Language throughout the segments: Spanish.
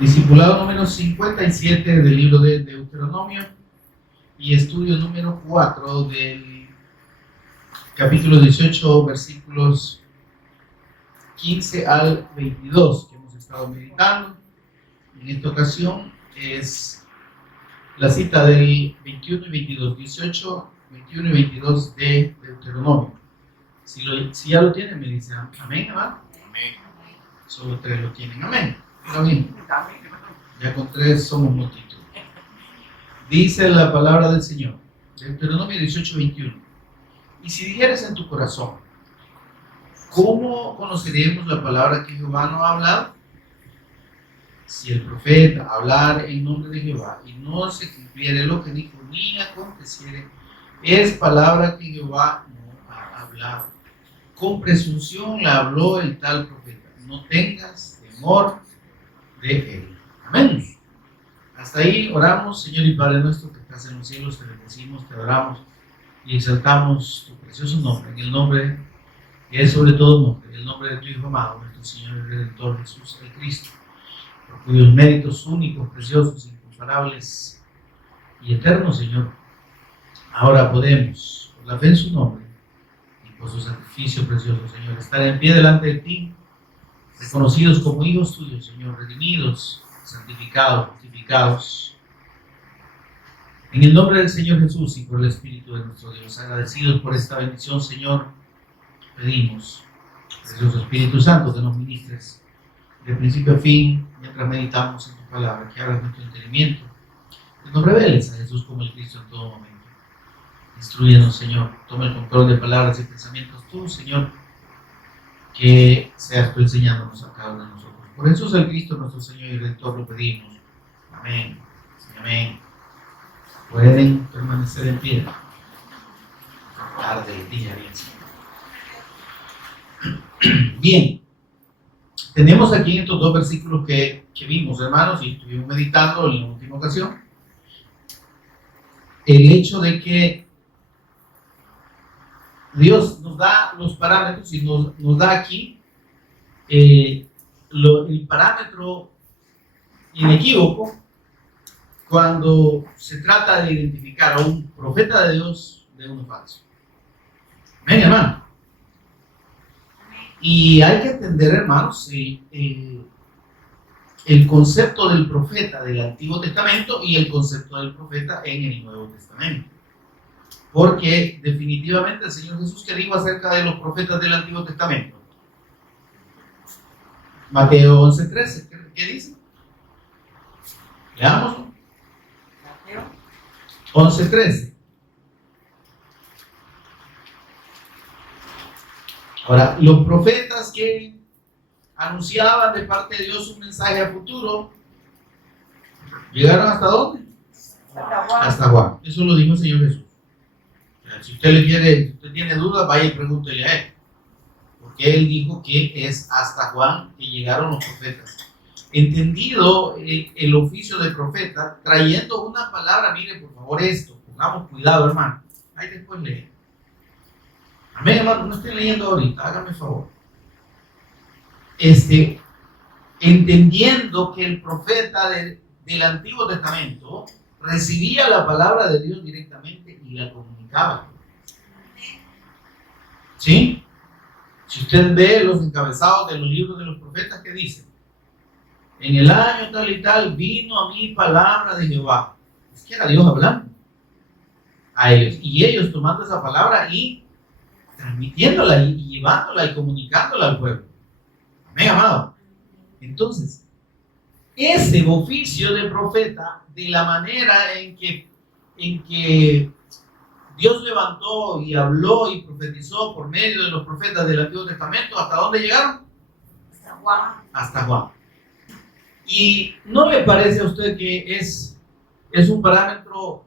Discipulado número 57 del libro de Deuteronomio y estudio número 4 del capítulo 18, versículos 15 al 22 que hemos estado meditando. En esta ocasión es la cita del 21 y 22, 18, 21 y 22 de Deuteronomio. Si ya lo tienen, me dicen amén, hermano. Amén. Solo 3 lo tienen, amén. Está bien. Ya con 3 somos multitud. Dice la palabra del Señor, Deuteronomio 18, 21. Y si dijeres en tu corazón, ¿cómo conoceremos la palabra que Jehová nos ha hablado? Si el profeta hablar en nombre de Jehová y no se cumpliere lo que dijo ni aconteciere, es palabra que Jehová no ha hablado. Con presunción la habló el tal profeta. No tengas temor de él. Amén. Hasta ahí oramos. Señor y Padre nuestro que estás en los cielos, te bendecimos, te adoramos y exaltamos tu precioso nombre, en el nombre que es sobre todo nombre, en el nombre de tu Hijo amado, nuestro Señor y Redentor Jesús el Cristo, por cuyos méritos únicos, preciosos, incomparables y eternos, Señor, ahora podemos, por la fe en su nombre y por su sacrificio precioso, Señor, estar en pie delante de ti, reconocidos como hijos tuyos, Señor, redimidos, santificados, justificados. En el nombre del Señor Jesús y por el Espíritu de nuestro Dios, agradecidos por esta bendición, Señor, pedimos, precioso Espíritu Santo, que nos ministres de principio a fin, mientras meditamos en tu palabra, que abras nuestro entendimiento, que nos reveles a Jesús como el Cristo en todo momento. Instrúyenos, Señor, toma el control de palabras y pensamientos tú, Señor, que seas tú enseñándonos a cada uno de nosotros. Por Jesús el Cristo, nuestro Señor y Redentor, lo pedimos. Amén. Amén. Pueden permanecer en pie. Tarde el día, bien. Bien. Tenemos aquí en estos dos versículos que vimos, hermanos, y estuvimos meditando en la última ocasión, el hecho de que Dios nos da los parámetros y nos da aquí el parámetro inequívoco cuando se trata de identificar a un profeta de Dios de uno falso. Amén, hermano. Y hay que entender, hermanos, el concepto del profeta del Antiguo Testamento y el concepto del profeta en el Nuevo Testamento. Porque definitivamente el Señor Jesús, que dijo acerca de los profetas del Antiguo Testamento, Mateo 11:13, ¿qué dice? Leámoslo. Mateo 11:13. Ahora, los profetas que anunciaban de parte de Dios un mensaje a futuro, ¿llegaron hasta dónde? Hasta Juan. Eso lo dijo el Señor Jesús. Si usted tiene dudas, vaya y pregúntele a él. Porque él dijo que es hasta Juan que llegaron los profetas. Entendido el oficio de profeta, trayendo una palabra, mire por favor esto, pongamos cuidado, hermano. Ahí después lee. Amén, hermano, no estén leyendo ahorita, hágame favor. Entendiendo que el profeta del Antiguo Testamento recibía la palabra de Dios directamente y la comunicaba. ¿Sí? Si usted ve los encabezados de los libros de los profetas, ¿qué dicen? En el año tal y tal vino a mí palabra de Jehová. Es que era Dios hablando a ellos. Y ellos tomando esa palabra y transmitiéndola y llevándola y comunicándola al pueblo. Amén, amado. Entonces, ese oficio de profeta, de la manera en que Dios levantó y habló y profetizó por medio de los profetas del Antiguo Testamento, ¿hasta dónde llegaron? Hasta Juan. Hasta Juan. ¿Y no le parece a usted que es un parámetro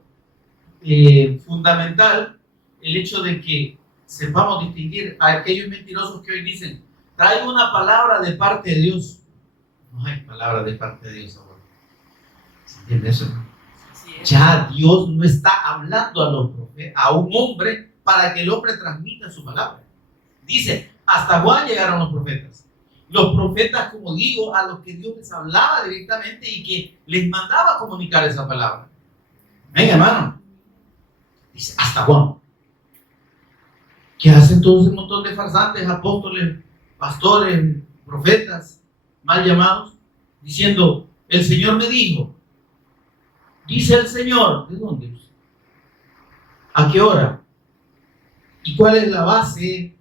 fundamental el hecho de que sepamos distinguir a aquellos mentirosos que hoy dicen, traigo una palabra de parte de Dios? No hay palabra de parte de Dios ahora. ¿Se entiende eso? Ya Dios no está hablando a un hombre para que el hombre transmita su palabra. Dice, hasta Juan llegaron los profetas. Los profetas, como digo, a los que Dios les hablaba directamente y que les mandaba comunicar esa palabra. Amén, hermano. Dice, hasta Juan. ¿Qué hacen todos ese montón de farsantes, apóstoles, pastores, profetas, mal llamados? Diciendo, el Señor me dijo. Dice el Señor. ¿De dónde? ¿A qué hora? ¿Y cuál es la base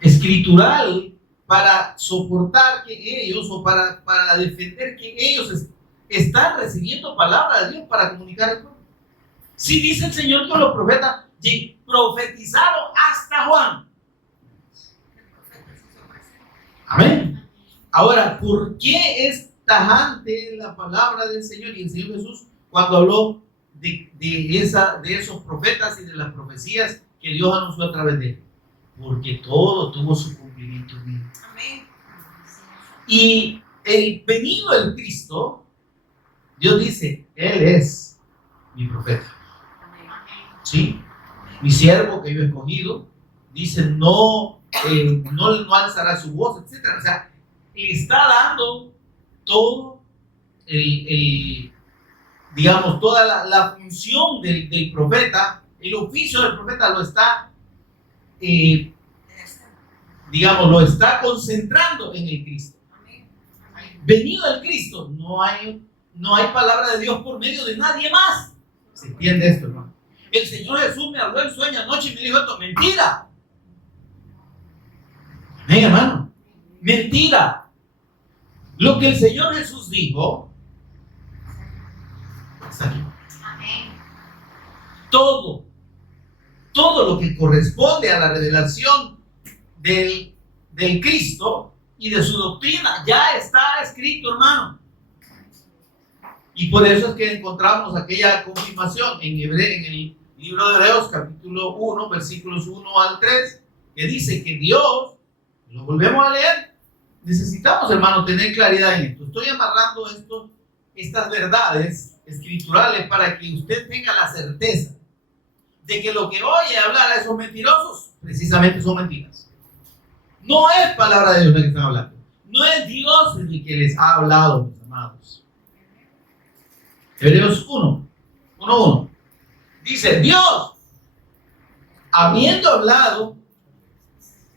escritural para soportar que ellos, o para defender que ellos están recibiendo palabra de Dios para comunicar el pueblo? Si dice el Señor que los profetas profetizaron hasta Juan. Amén. Ahora, ¿por qué es tajante la palabra del Señor y el Señor Jesús cuando habló de esos profetas y de las profecías que Dios anunció a través de él? Porque todo tuvo su cumplimiento en él. Amén. Y el venido del Cristo, Dios dice, Él es mi profeta. ¿Sí? Mi siervo que yo he escogido, dice, no alzará su voz, etc. O sea, le está dando todo digamos, toda la función del profeta, el oficio del profeta lo está, digamos, lo está concentrando en el Cristo. Venido el Cristo, no hay palabra de Dios por medio de nadie más. ¿Se entiende esto, hermano? El Señor Jesús me habló en sueño anoche y me dijo esto, mentira. Amén, hermano. Mentira. Lo que el Señor Jesús dijo está aquí. Amén. Todo lo que corresponde a la revelación del Cristo y de su doctrina ya está escrito, hermano. Y por eso es que encontramos aquella confirmación en el libro de Hebreos, capítulo 1, versículos 1 al 3, que dice que Dios, lo volvemos a leer, necesitamos, hermano, tener claridad en esto. Estoy amarrando estas verdades escriturales para que usted tenga la certeza de que lo que oye hablar a esos mentirosos precisamente son mentiras. No es palabra de Dios la que están hablando, no es Dios el que les ha hablado, mis amados. Hebreos 1:1 dice, Dios, habiendo hablado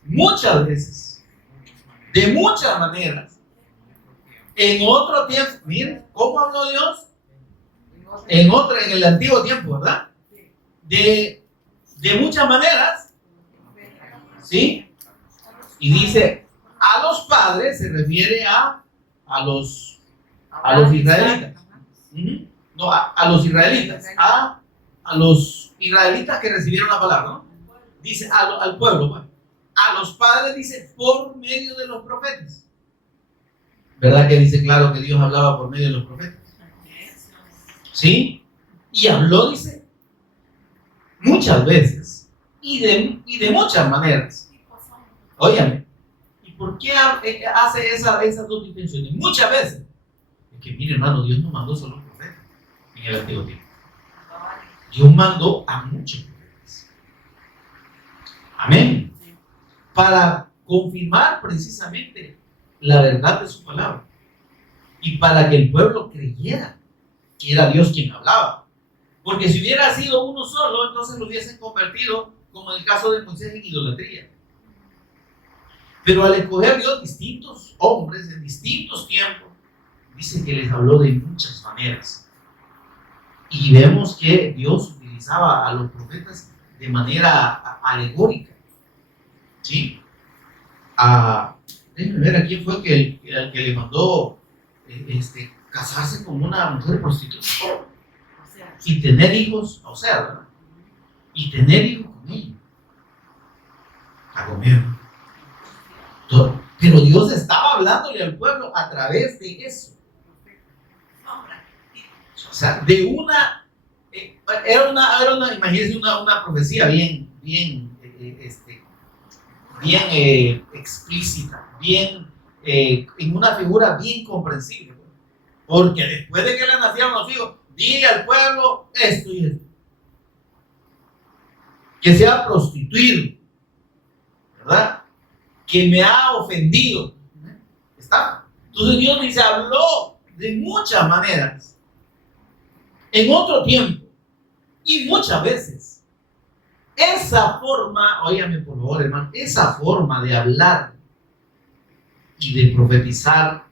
muchas veces, de muchas maneras, en otro tiempo, miren, ¿cómo habló Dios? En el antiguo tiempo, ¿verdad? De muchas maneras, ¿sí? Y dice, a los padres se refiere a los israelitas. No, a los israelitas, a los israelitas que recibieron la palabra, ¿no? Dice al pueblo, pues. A los padres dice por medio de los profetas. ¿Verdad que dice claro que Dios hablaba por medio de los profetas? ¿Sí? Y habló, dice, muchas veces y de muchas maneras. Óyame, ¿y por qué hace esas dos distinciones? Muchas veces. Es que mire, hermano, Dios no mandó solo profetas en el antiguo tiempo. Dios mandó a muchos profetas. Amén. Para confirmar precisamente la verdad de su palabra y para que el pueblo creyera que era Dios quien hablaba. Porque si hubiera sido uno solo, entonces lo hubiesen convertido, como en el caso de Moisés, en idolatría. Pero al escoger Dios distintos hombres en distintos tiempos, dice que les habló de muchas maneras. Y vemos que Dios utilizaba a los profetas de manera alegórica. ¿Sí? Déjenme ver a quién fue que le mandó casarse con una mujer prostituta y tener hijos, o sea, ¿verdad? Y tener hijos con ella. A comer. Pero Dios estaba hablándole al pueblo a través de eso. O sea, de era una imagínense una profecía bien explícita, en una figura bien comprensible. Porque después de que le nacieron los hijos, dile al pueblo esto y esto. Que sea prostituido, ¿verdad? que me ha ofendido. ¿Está? Entonces Dios dice, habló de muchas maneras, en otro tiempo y muchas veces. Esa forma, óigame por favor, hermano, esa forma de hablar y de profetizar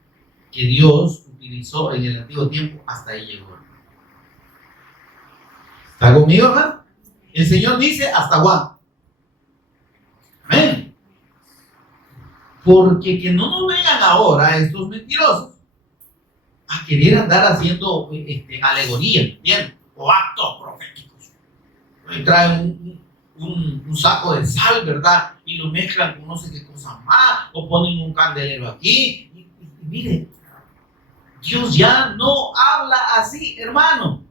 que Dios utilizó en el antiguo tiempo, hasta ahí llegó. ¿Está conmigo, hermano? El Señor dice, ¿hasta cuándo? Amén. Porque que no nos vengan ahora estos mentirosos a querer andar haciendo alegorías, ¿entiendes? O actos proféticos. Y traen un saco de sal, ¿verdad? Y lo mezclan con no sé qué cosa más, o ponen un candelero aquí. Y mire, Dios ya no habla así, hermano.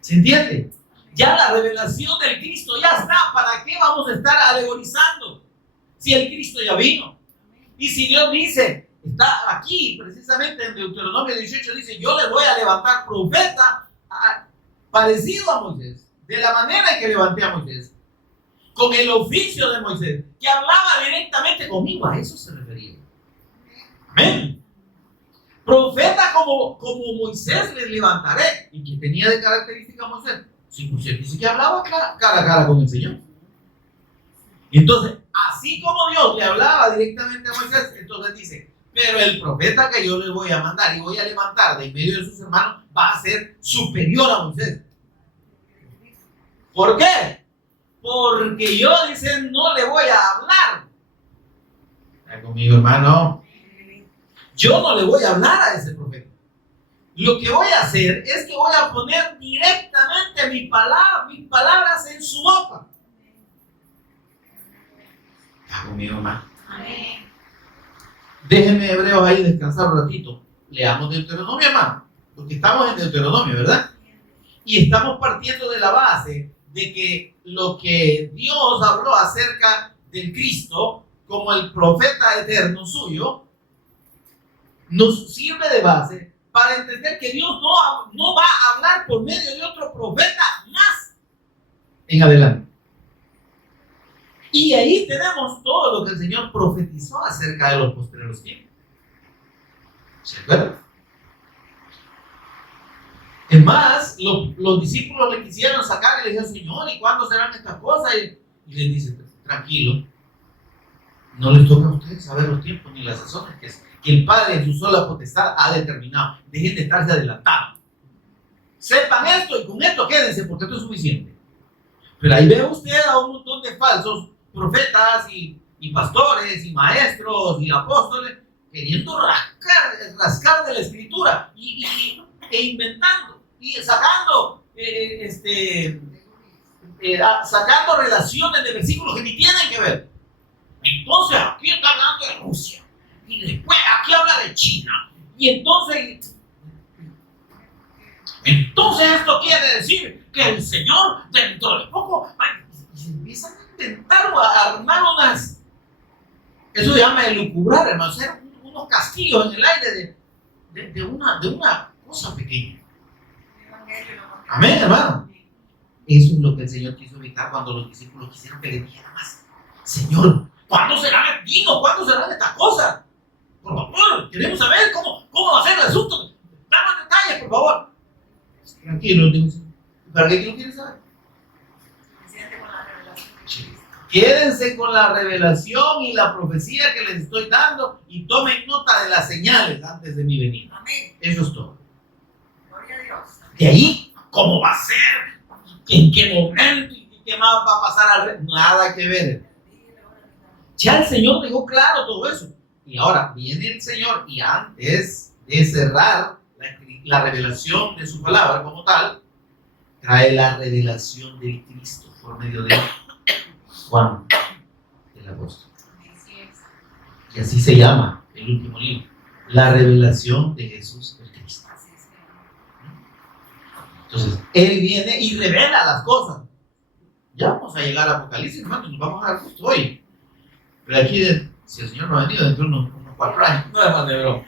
¿Se entiende? Ya la revelación del Cristo ya está. ¿Para qué vamos a estar alegorizando? Si el Cristo ya vino. Y si Dios dice, está aquí precisamente en Deuteronomio 18, dice, yo le voy a levantar profeta parecido a Moisés, de la manera en que levanté a Moisés, con el oficio de Moisés, que hablaba directamente conmigo. A eso se refería. Amén. Profeta como Moisés les levantaré. ¿Y qué tenía de característica Moisés? Si Moisés dice que hablaba cara a cara con el Señor. Entonces, así como Dios le hablaba directamente a Moisés, entonces dice, pero el profeta que yo les voy a mandar y voy a levantar de en medio de sus hermanos va a ser superior a Moisés. ¿Por qué? Porque yo, dice, no le voy a hablar. ¿Está conmigo, hermano? Yo no le voy a hablar a ese profeta. Lo que voy a hacer es que voy a poner directamente mis palabras en su boca. ¿Está conmigo, hermano? Amén. Déjenme Hebreos ahí descansar un ratito. Leamos Deuteronomio, hermano. Porque estamos en Deuteronomio, ¿verdad? Y estamos partiendo de la base de que lo que Dios habló acerca del Cristo como el profeta eterno suyo nos sirve de base para entender que Dios no va a hablar por medio de otro profeta más en adelante. Y ahí tenemos todo lo que el Señor profetizó acerca de los postreros tiempos. ¿Se acuerdan? Es más, los discípulos le quisieron sacar y le dijeron, Señor, ¿y cuándo serán estas cosas? Y les dice, tranquilo, no les toca a ustedes saber los tiempos ni las sazones que el Padre en su sola potestad ha determinado. Dejen de estarse adelantando. Sepan esto y con esto quédense porque esto es suficiente. Pero ahí ve usted a un montón de falsos profetas y pastores y maestros y apóstoles queriendo rascar de la escritura e inventando y sacando sacando relaciones de versículos que ni tienen que ver. Entonces aquí está hablando de Rusia y después aquí habla de China y entonces esto quiere decir que el Señor dentro de poco y se empiezan a intentar o a armar eso se llama elucubrar, hermano, hacer unos castillos en el aire de una cosa pequeña. Amén, hermano. Eso es lo que el Señor quiso evitar cuando los discípulos quisieron que le dijera más. Señor, ¿cuándo será el vino? ¿Cuándo serán estas cosas? Por favor, queremos saber cómo va a ser el asunto. Dame detalles, por favor. Tranquilo, ¿para qué lo quieres saber? Quédense con la revelación y la profecía que les estoy dando y tomen nota de las señales antes de mi venida. Amén. Eso es todo. Gloria a Dios. De ahí, ¿cómo va a ser? ¿En qué momento? ¿Y qué más va a pasar? Nada que ver. Ya el Señor dejó claro todo eso. Y ahora viene el Señor y antes de cerrar la revelación de su palabra como tal, trae la revelación del Cristo por medio de Juan, el apóstol. Y así se llama el último libro, la revelación de Jesús el Cristo. Entonces, Él viene y revela las cosas. Ya vamos a llegar a Apocalipsis, hermanos, nos vamos a dar justo hoy. Pero aquí, si el Señor no ha venido dentro de unos 4 años, no es más de broma.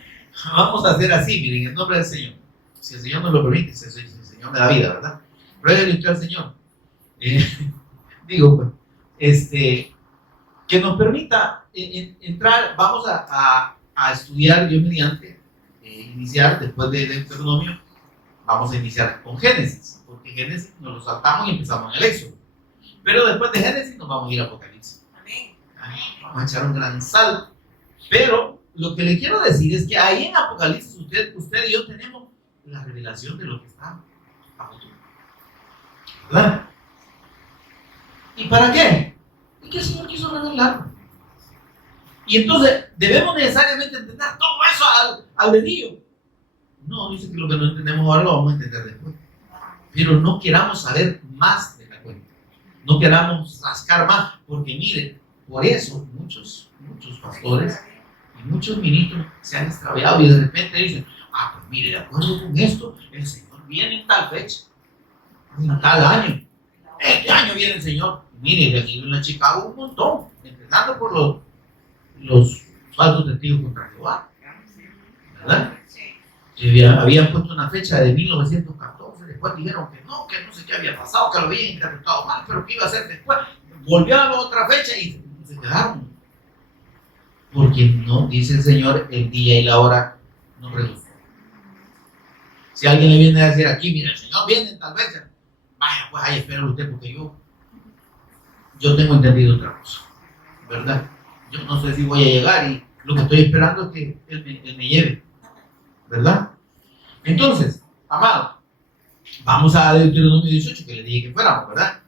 Vamos a hacer así, miren, en nombre del Señor. Si el Señor nos lo permite, si el Señor me da vida, ¿verdad? Ruégale usted al Señor. Digo, pues, que nos permita entrar, vamos a estudiar, Dios mediante, iniciar después de Deuteronomio, vamos a iniciar con Génesis, porque Génesis nos lo saltamos y empezamos en el Éxodo. Pero después de Génesis nos vamos a ir a Apocalipsis. Vamos a echar un gran salto. Pero lo que le quiero decir es que ahí en Apocalipsis usted y yo tenemos la revelación de lo que está a futuro. ¿Verdad? ¿Y para qué? ¿Y qué el Señor quiso revelarlo? Y entonces debemos necesariamente entender todo eso al dedillo. No, dice que lo que no entendemos ahora lo vamos a entender después. Pero no queramos saber más de la cuenta. No queramos rascar más, porque mire, por eso muchos pastores y muchos ministros se han extraviado y de repente dicen, pues mire, de acuerdo con esto, el Señor viene en tal fecha, en tal año. Este año viene el Señor. Mire, de aquí en la Chicago un montón, empezando por los falsos testigos contra Jehová, ¿verdad? Que habían puesto una fecha de 1914, después dijeron que no sé qué había pasado, que lo habían interpretado mal, pero que iba a ser después. Volvió a la otra fecha y se quedaron. Porque no, dice el Señor, el día y la hora no resulta. Si alguien le viene a decir aquí, mira, el Señor viene en tal fecha, vaya, pues ahí espera usted, porque yo tengo entendido otra cosa, ¿verdad? Yo no sé si voy a llegar y lo que estoy esperando es que Él me lleve, ¿verdad? Entonces, amado, vamos a Deuteronomio 18, que le dije que fuéramos, ¿verdad?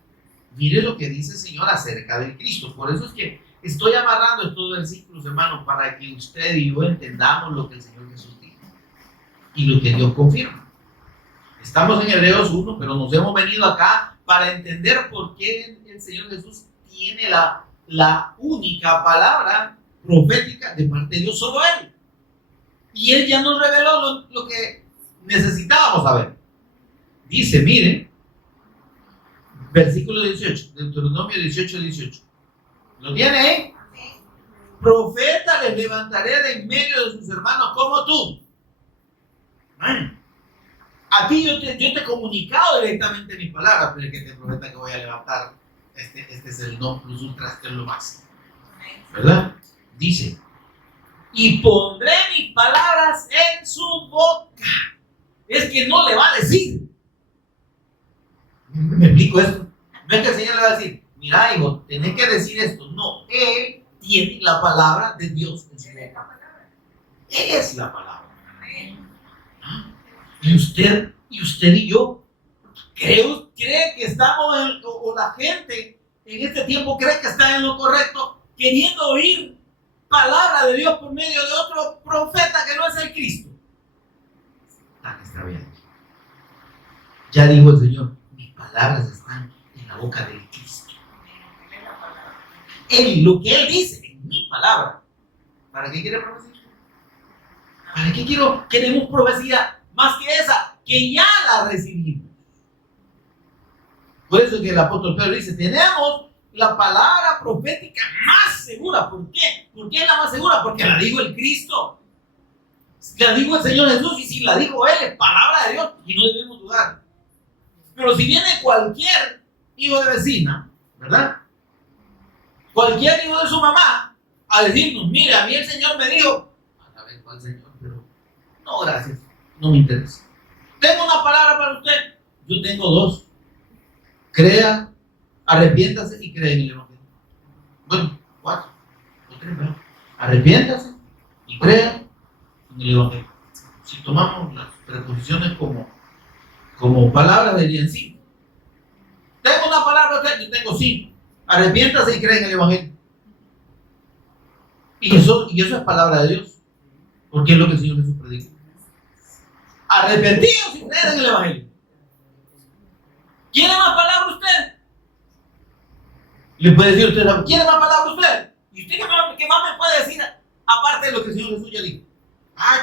Mire lo que dice el Señor acerca del Cristo. Por eso es que estoy amarrando estos versículos, hermanos, para que usted y yo entendamos lo que el Señor Jesús dijo y lo que Dios confirma. Estamos en Hebreos 1, pero nos hemos venido acá para entender por qué el Señor Jesús tiene la única palabra profética de parte de Dios, solo Él. Y Él ya nos reveló lo que necesitábamos saber. Dice, miren, versículo 18, Deuteronomio 18. ¿Lo tiene ahí? Profeta les levantaré de en medio de sus hermanos como tú. A ti yo te he comunicado directamente mis palabras, pero el que te profeta que voy a levantar, este es el non plus ultra, este es lo máximo. ¿Verdad? Dice, y pondré mis palabras en su boca. Es que no le va a decir. ¿Me explico esto? No es que el Señor le va a decir, mira, hijo, tenés que decir esto. No, Él tiene la palabra de Dios en su boca. Él es la palabra. Y usted y yo cree que estamos o la gente en este tiempo cree que está en lo correcto, queriendo oír palabra de Dios por medio de otro profeta que no es el Cristo. Está bien. Ya dijo el Señor, mis palabras están en la boca del Cristo. Lo que Él dice en mi palabra. ¿Para qué quiere profecía? ¿Para qué queremos profecía más que esa, que ya la recibimos? Por eso que el apóstol Pedro dice, tenemos la palabra profética más segura. ¿Por qué? ¿Por qué es la más segura? Porque la dijo el Cristo, la dijo el Señor Jesús, y si la dijo Él, es palabra de Dios y no debemos dudar. Pero si viene cualquier hijo de vecina, ¿verdad? Cualquier hijo de su mamá a decirnos, mire, a mí el Señor me dijo, a ver cuál Señor, pero no, gracias, no me interesa. Tengo una palabra para usted, yo tengo dos. Crea, arrepiéntase y cree en el Evangelio. Bueno, 4 o 3, ¿verdad? Arrepiéntase y crea en el Evangelio. Si tomamos las preposiciones como palabras, dirían sí. Tengo una palabra, yo tengo sí. Arrepiéntase y cree en el Evangelio. Y eso es palabra de Dios, porque es lo que el Señor Jesús predica. Arrepentidos y creen en el Evangelio. ¿Quiere más palabra usted? Le puede decir usted, ¿quiere más palabra usted? ¿Y usted qué más me puede decir aparte de lo que el Señor Jesús ya dijo?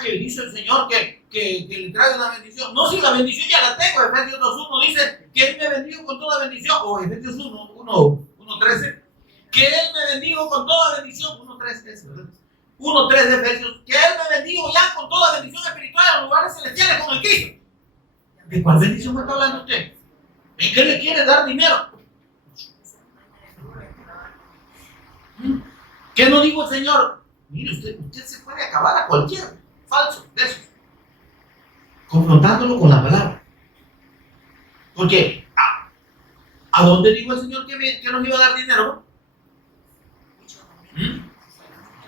Que dice el Señor que le trae una bendición. No, si la bendición ya la tengo. Efesios 2.1 dice que Él me bendijo con toda bendición. O Efesios 1.13 que Él me bendijo con toda bendición. 1.3 ¿verdad? 1.3 de Efesios, que Él me bendijo ya con toda bendición espiritual en los lugares celestiales con el Cristo. ¿De cuál bendición me está hablando usted? ¿En qué le quiere dar dinero? ¿Qué no dijo el Señor? Mire, usted se puede acabar a cualquier falso de esos, confrontándolo con la palabra. Porque, ¿a dónde dijo el Señor que nos iba a dar dinero?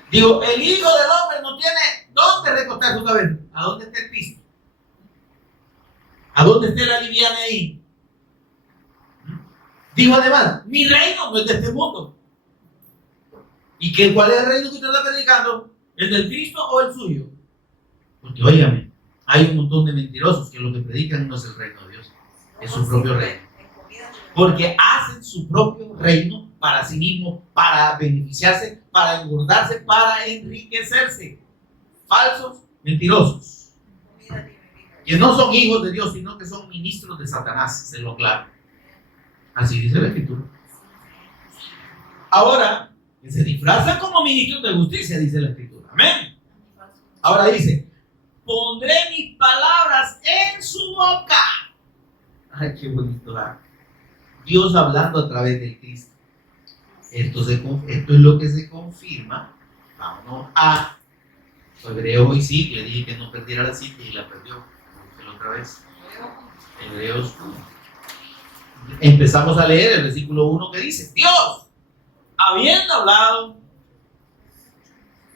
Digo, el Hijo del Hombre no tiene dónde recostar su cabeza. ¿A dónde está el Cristo? ¿A dónde está la liviana ahí? Dijo además, mi reino no es de este mundo. ¿Y cuál es el reino que usted está predicando? ¿El del Cristo o el suyo? Porque, óigame, hay un montón de mentirosos que lo que predican no es el reino de Dios, es su propio reino. Porque hacen su propio reino para sí mismos, para beneficiarse, para engordarse, para enriquecerse. Falsos, mentirosos. Que no son hijos de Dios, sino que son ministros de Satanás, se lo aclaro. Así dice la Escritura. Ahora, que se disfrazan como ministros de justicia, dice la Escritura. Amén. Ahora dice, pondré mis palabras en su boca. Ay, qué bonito. Dios hablando a través del Cristo. Esto es lo que se confirma. Vámonos a Hebreos. Hoy sí, le dije que no perdiera la cita y la perdió. Otra vez. Hebreos 1. Empezamos a leer el versículo 1 que dice: Dios, habiendo hablado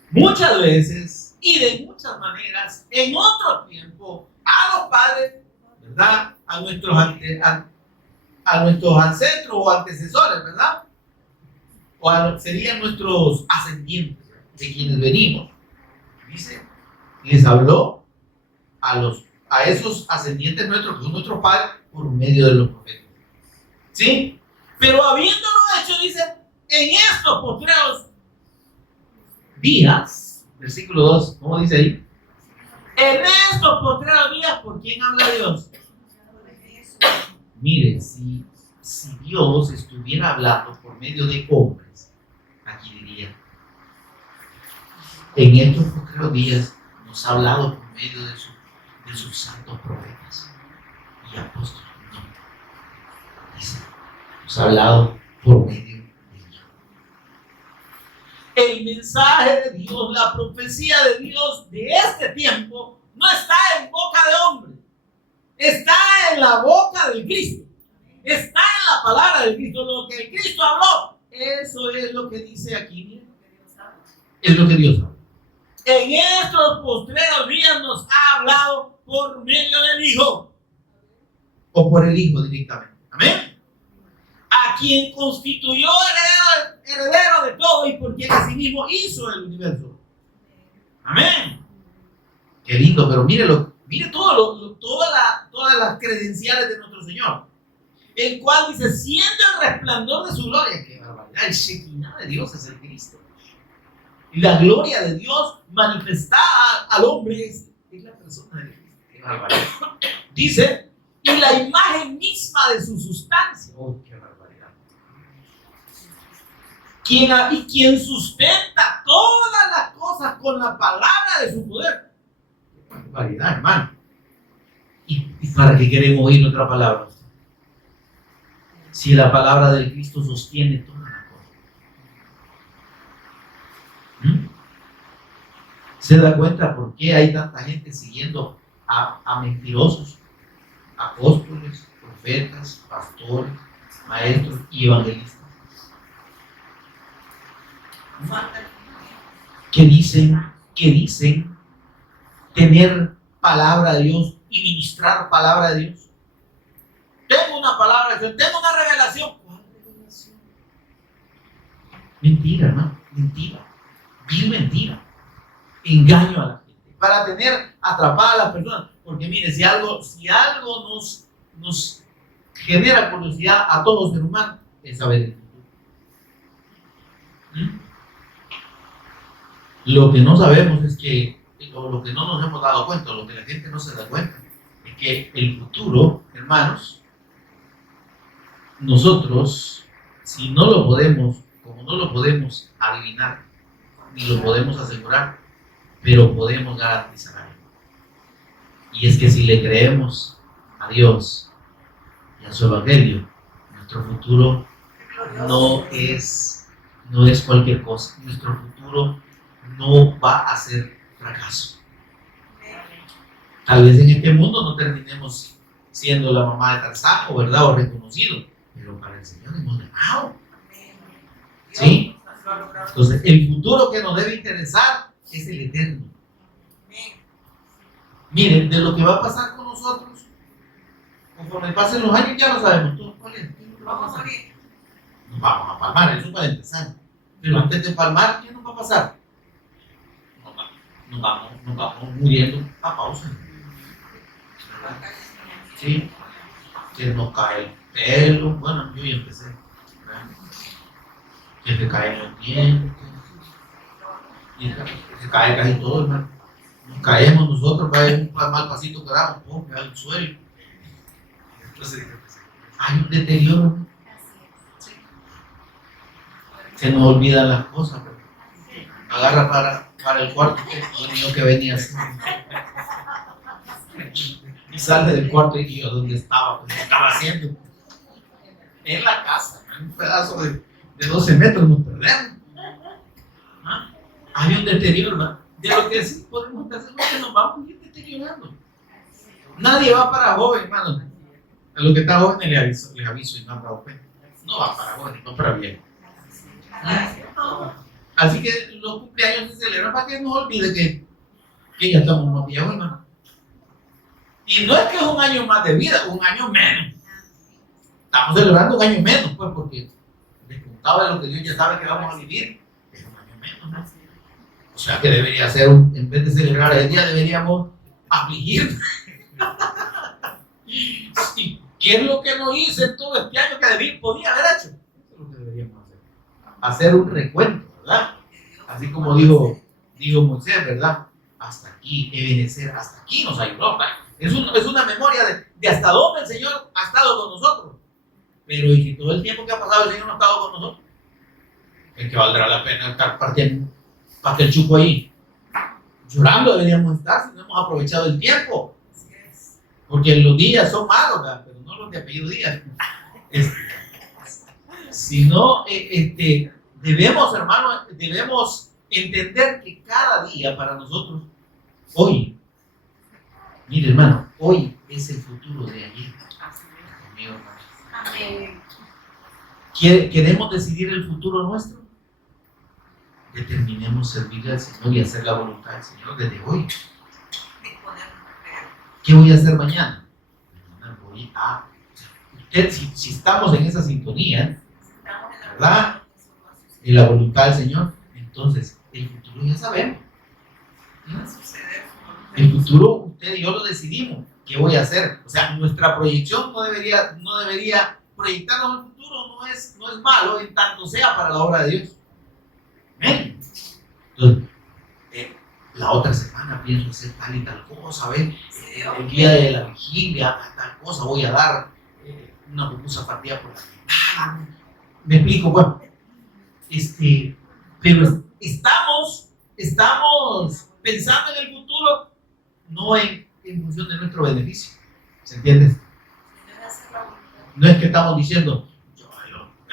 muchas veces y de muchas maneras en otro tiempo a los padres, ¿verdad? A nuestros ancestros o antecesores, ¿verdad? Serían nuestros ascendientes, de quienes venimos. Dice, les habló a esos ascendientes nuestros, que son nuestros padres, por medio de los profetas. ¿Sí? Pero habiéndolo hecho, dice, en estos postreros días, versículo 2, ¿cómo dice ahí? En estos postreros días, ¿por quién habla Dios? Mire, si Dios estuviera hablando por medio de hombres, aquí diría, en estos postreros días nos ha hablado por medio de sus santos profetas y apóstoles. No. Dice, nos ha hablado por medio de Dios. El mensaje de Dios, la profecía de Dios de este tiempo no está en boca de hombre, está en la boca del Cristo, está en la palabra del Cristo. Lo que el Cristo habló, eso es lo que dice aquí. Miren. Es lo que Dios habla. En estos postreros días nos ha hablado por medio del Hijo, o por el Hijo directamente. Amén. A quien constituyó heredero de todo y por quien asimismo hizo el universo. Amén. Qué lindo, pero mire todas las credenciales de nuestro Señor. El cual dice, siendo el resplandor de su gloria. Qué barbaridad. El Shekinah de Dios es el Cristo. Y la gloria de Dios manifestada al hombre es la persona de Cristo. Qué barbaridad. Dice, y la imagen misma de su sustancia. Oh, qué barbaridad. Quien sustenta todas las cosas con la palabra de su poder. Qué barbaridad, hermano. ¿Y para qué queremos oír otra palabra? Si la palabra del Cristo sostiene todas las cosas. ¿Se da cuenta por qué hay tanta gente siguiendo a mentirosos, apóstoles, profetas, pastores, maestros y evangelistas? Que dicen tener palabra de Dios y ministrar palabra de Dios. Tengo una palabra de Dios, tengo una revelación. ¿Cuál revelación? Mentira, hermano, mentira. Vil mentira. Engaño a la gente. Para tener atrapada a las personas. Porque mire, si algo nos genera curiosidad a todo ser humano, es saber el futuro. Lo que no sabemos es que, o lo que no nos hemos dado cuenta, lo que la gente no se da cuenta, es que el futuro, hermanos, nosotros, si no lo podemos, como no lo podemos adivinar, ni lo podemos asegurar, pero podemos garantizar algo. Y es que si le creemos a Dios y a su evangelio, nuestro futuro no es no es cualquier cosa. Nuestro futuro no va a ser fracaso. Tal vez en este mundo no terminemos siendo la mamá de Tarzán, ¿verdad? O reconocido, pero para el Señor hemos ganado. ¿Sí? Entonces, el futuro que nos debe interesar es el eterno. Miren, de lo que va a pasar con nosotros, conforme pasen los años, ya lo sabemos todos. ¿Cuál es? ¿Qué es lo que va a pasar? Nos vamos a palmar, eso para empezar. Pero antes de palmar, ¿qué nos va a pasar? Nos vamos muriendo a pausa. ¿Sí? Que nos cae el pelo. Bueno, yo ya empecé. Que se caen los dientes. Y se cae casi todo, hermano. Nos caemos nosotros, un mal pasito que damos, pum, que al suelo. Entonces, hay un deterioro. Se nos olvidan las cosas. Agarra para el cuarto, que venía así. Y sale del cuarto y yo, ¿dónde estaba? Pues, ¿qué estaba haciendo? En la casa, en un pedazo de 12 metros nos perdemos. ¿Ah? Hay un deterioro, ¿no? De lo que sí podemos estar seguros que nos vamos a ir deteriorando. Nadie va para joven, hermano. A los que están jóvenes les aviso y no han dado cuenta. No va para jóvenes, no para bien. Así que los cumpleaños se celebran para que no olvide que ya estamos más viejos, hermano. Y no es que es un año más de vida, un año menos. Estamos celebrando un año menos, pues, porque descontado de lo que Dios ya sabe que vamos a vivir, es un año menos, ¿no? O sea que debería ser, en vez de celebrar el día, deberíamos afligir. ¿Qué es lo que no hice en todo este año que podía haber hecho? Eso es lo que deberíamos hacer. Hacer un recuento, ¿verdad? Así como dijo Moisés, ¿verdad? Hasta aquí, Ebenezer, hasta aquí nos ayudó. Es una memoria de hasta dónde el Señor ha estado con nosotros. Pero y si todo el tiempo que ha pasado el Señor no ha estado con nosotros, es que valdrá la pena estar partiendo pastel chupo ahí. Llorando deberíamos estar si no hemos aprovechado el tiempo. Porque los días son malos, ¿verdad? Pero no los de apellido Díaz. Sino, debemos, hermano, debemos entender que cada día para nosotros, hoy, mire hermano, hoy es el futuro de ayer. Conmigo, hermano. Amén. ¿Queremos decidir el futuro nuestro? Determinemos servirle al Señor y hacer la voluntad del Señor desde hoy. ¿Qué voy a hacer mañana? Voy a... Usted, si estamos en esa sintonía, ¿verdad? Y la voluntad del Señor, entonces el futuro ya sabemos. El futuro usted y yo lo decidimos. ¿Qué voy a hacer? O sea, nuestra proyección no debería proyectarnos al futuro, no es malo en tanto sea para la obra de Dios. ¿Ven? Entonces, la otra semana pienso hacer tal y tal cosa, ¿ven? El día de la vigilia, tal cosa, voy a dar una pupusa partida por la mitad. Me explico, bueno. Pero estamos pensando en el futuro, no en función de nuestro beneficio. ¿Se entiende? No es que estamos diciendo, yo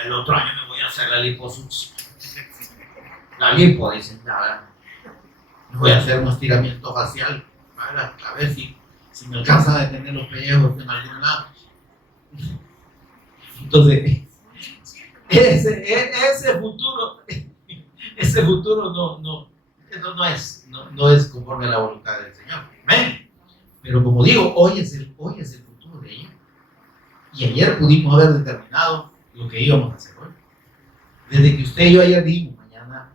el otro año me voy a hacer la liposucción. La lipo, dicen, nada. Me voy a hacer un estiramiento facial para a ver si me alcanza a detener los pellejos en algún lado. Entonces, ese futuro no es conforme a la voluntad del Señor. Amén. Pero como digo, hoy es el futuro de ella. Y ayer pudimos haber determinado lo que íbamos a hacer hoy. Desde que usted y yo ayer dijimos, mañana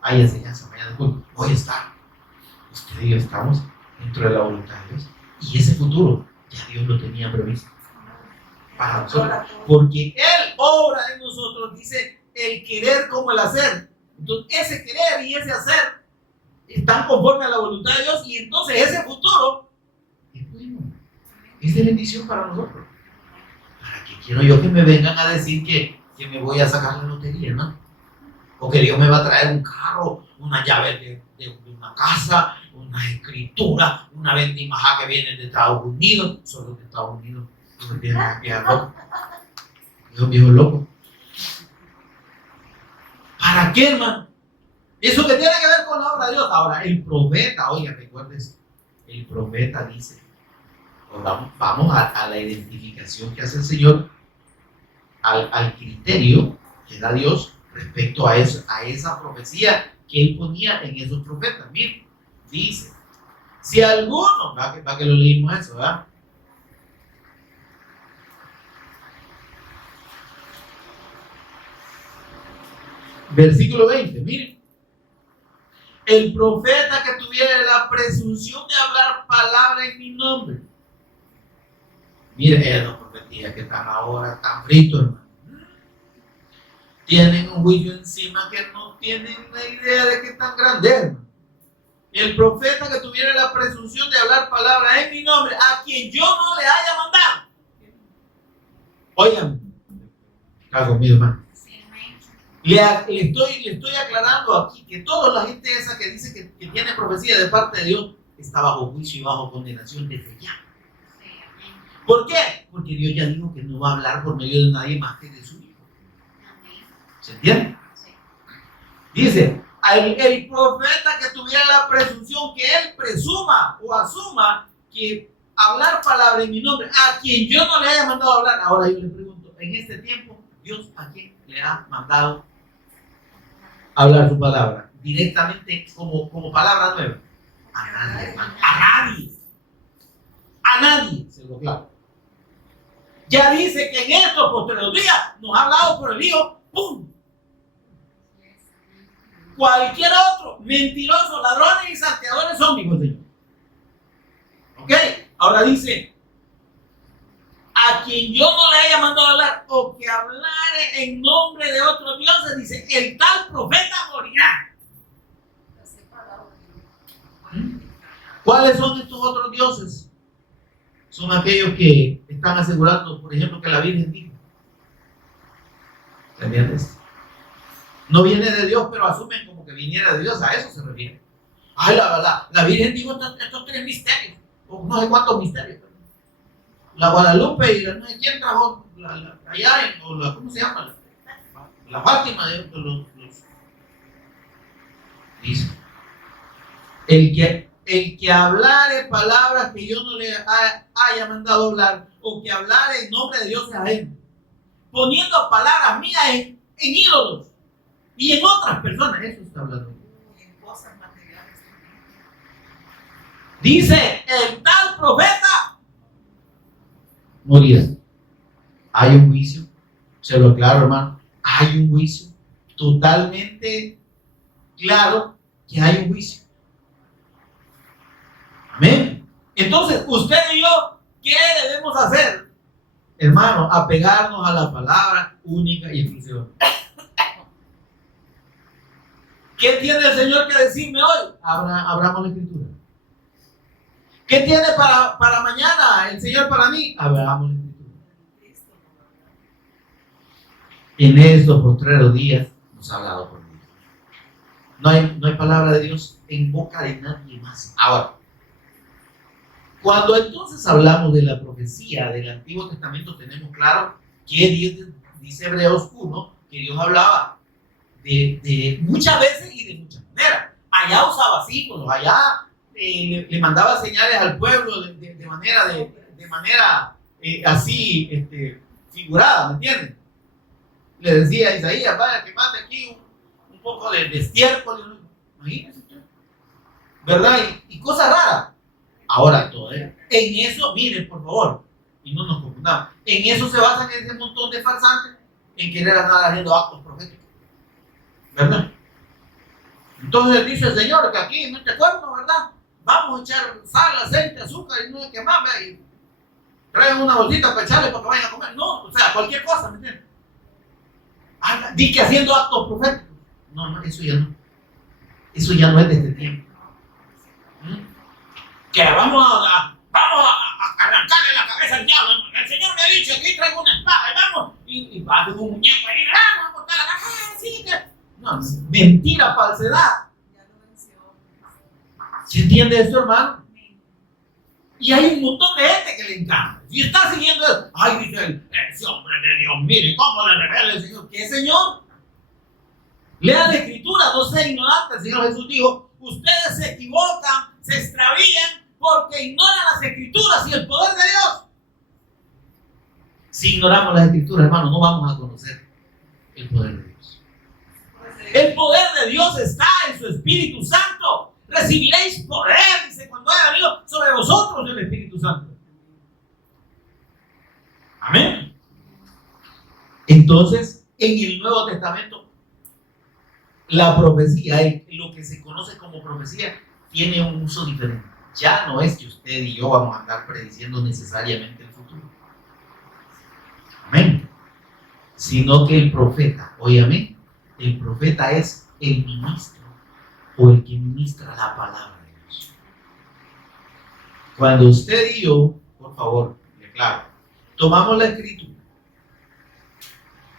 hay enseñanza, mañana después, hoy está. Usted y yo estamos dentro de la voluntad de Dios. Y ese futuro ya Dios lo tenía previsto para nosotros. Porque Él obra en nosotros, dice, el querer como el hacer. Entonces, ese querer y ese hacer están conforme a la voluntad de Dios. Y entonces ese futuro es bueno, es de bendición para nosotros. ¿Para qué quiero yo que me vengan a decir que me voy a sacar la lotería, no? O que Dios me va a traer un carro, una llave de una casa, una escritura, una vendimajá que viene de Estados Unidos, solo de Estados Unidos, los viejos locos. Los viejos locos. ¿A qué, hermano? Eso que tiene que ver con la obra de Dios. Ahora, el profeta, oiga, recuérdese, el profeta dice, vamos a la identificación que hace el Señor, al criterio que da Dios respecto a esa profecía que Él ponía en esos profetas. Miren, dice, si alguno, va que lo leímos eso, ¿verdad? Versículo 20, miren. El profeta que tuviera la presunción de hablar palabra en mi nombre. Miren, los profetías que están ahora tan fritos, hermano. Tienen un juicio encima que no tienen una idea de qué tan grande es, hermano. El profeta que tuviera la presunción de hablar palabra en mi nombre, a quien yo no le haya mandado. Oigan, está conmigo, hermano. Le estoy aclarando aquí que toda la gente esa que dice que tiene profecía de parte de Dios está bajo juicio y bajo condenación desde ya. ¿Por qué? Porque Dios ya dijo que no va a hablar por medio de nadie más que de su Hijo. ¿Se entiende? Dice, el profeta que tuviera la presunción, que él presuma o asuma que hablar palabra en mi nombre, a quien yo no le haya mandado a hablar. Ahora yo le pregunto, en este tiempo, ¿Dios a quién le ha mandado hablar su palabra? Directamente como palabra nueva. A nadie, hermano. A nadie. A nadie, se lo claro. Ya dice que en estos posteriores días nos ha hablado por el Hijo. ¡Pum! Cualquier otro, mentiroso, ladrones y salteadores son, dijo el Señor. ¿Ok? Ahora dice, a quien yo no le haya mandado a hablar o que hablare en nombre de otros dioses, dice, el tal profeta morirá. ¿Cuáles son estos otros dioses? Son aquellos que están asegurando, por ejemplo, que la Virgen dijo. ¿Entiendes? No viene de Dios, pero asumen como que viniera de Dios. A eso se refiere. Ay, la Virgen dijo estos tres misterios, o no sé cuántos misterios. La Guadalupe y no sé quién trajo allá en, ¿cómo se llama? La Fátima de los. Dice, el que hablare palabras que yo no le haya mandado hablar, o que hablare en nombre de Dios a él, poniendo palabras mías en ídolos y en otras personas, eso está hablando. En cosas materiales. Dice, el tal profeta morirá. Hay un juicio, se lo aclaro, hermano. Hay un juicio totalmente claro que hay un juicio. Amén. Entonces, usted y yo, ¿qué debemos hacer? Hermano, apegarnos a la palabra única y exclusiva. ¿Qué tiene el Señor que decirme hoy? Abramos la Escritura. ¿Qué tiene para mañana el Señor para mí? Abramos la Escritura. En estos postreros días nos ha hablado por Dios. No hay palabra de Dios en boca de nadie más. Ahora, cuando entonces hablamos de la profecía del Antiguo Testamento, tenemos claro que dice Hebreos 1, que Dios hablaba de muchas veces y de muchas maneras. Allá usaba símbolos, allá le mandaba señales al pueblo de manera así figurada, ¿me entienden? Le decía a Isaías, vaya que mate aquí un poco de estiércol, imagínense usted, ¿verdad? Y cosas raras. Ahora todo, en eso, miren, por favor, y no nos confundamos, en eso se basan ese montón de farsantes, en querer andar haciendo actos proféticos, ¿verdad? Entonces dice el Señor que aquí en este cuerno, ¿verdad? Vamos a echar sal, aceite, azúcar y no hay que más, y traen una bolsita para echarle para que vayan a comer. No, o sea, cualquier cosa, ¿me entiendes? Di que haciendo actos proféticos. No, eso ya no. Eso ya no es de este tiempo. Que vamos a arrancarle la cabeza al diablo. El Señor me ha dicho que aquí traigo una espada, vamos, y va de un muñeco ahí, vamos a cortar la cabeza. Sí, no, mentira, falsedad. ¿Se entiende esto, hermano? Y hay un montón de gente que le encanta. Y está siguiendo eso. Ay, dice ese hombre de Dios, mire cómo le revela el Señor. ¿Qué Señor? Lean la escritura, no sean ignorantes. El Señor Jesús dijo, ustedes se equivocan, se extravían porque ignoran las escrituras y el poder de Dios. Si ignoramos las escrituras, hermano, no vamos a conocer el poder de Dios. El poder de Dios está en su Espíritu Santo. Recibiréis poder, dice, cuando haya venido sobre vosotros el Espíritu Santo. Amén. Entonces, en el Nuevo Testamento, la profecía, lo que se conoce como profecía, tiene un uso diferente. Ya no es que usted y yo vamos a andar prediciendo necesariamente el futuro. Amén. Sino que el profeta, óyame, el profeta es el ministro o el que ministra la palabra de Dios. Cuando usted y yo, por favor, declaro, tomamos la escritura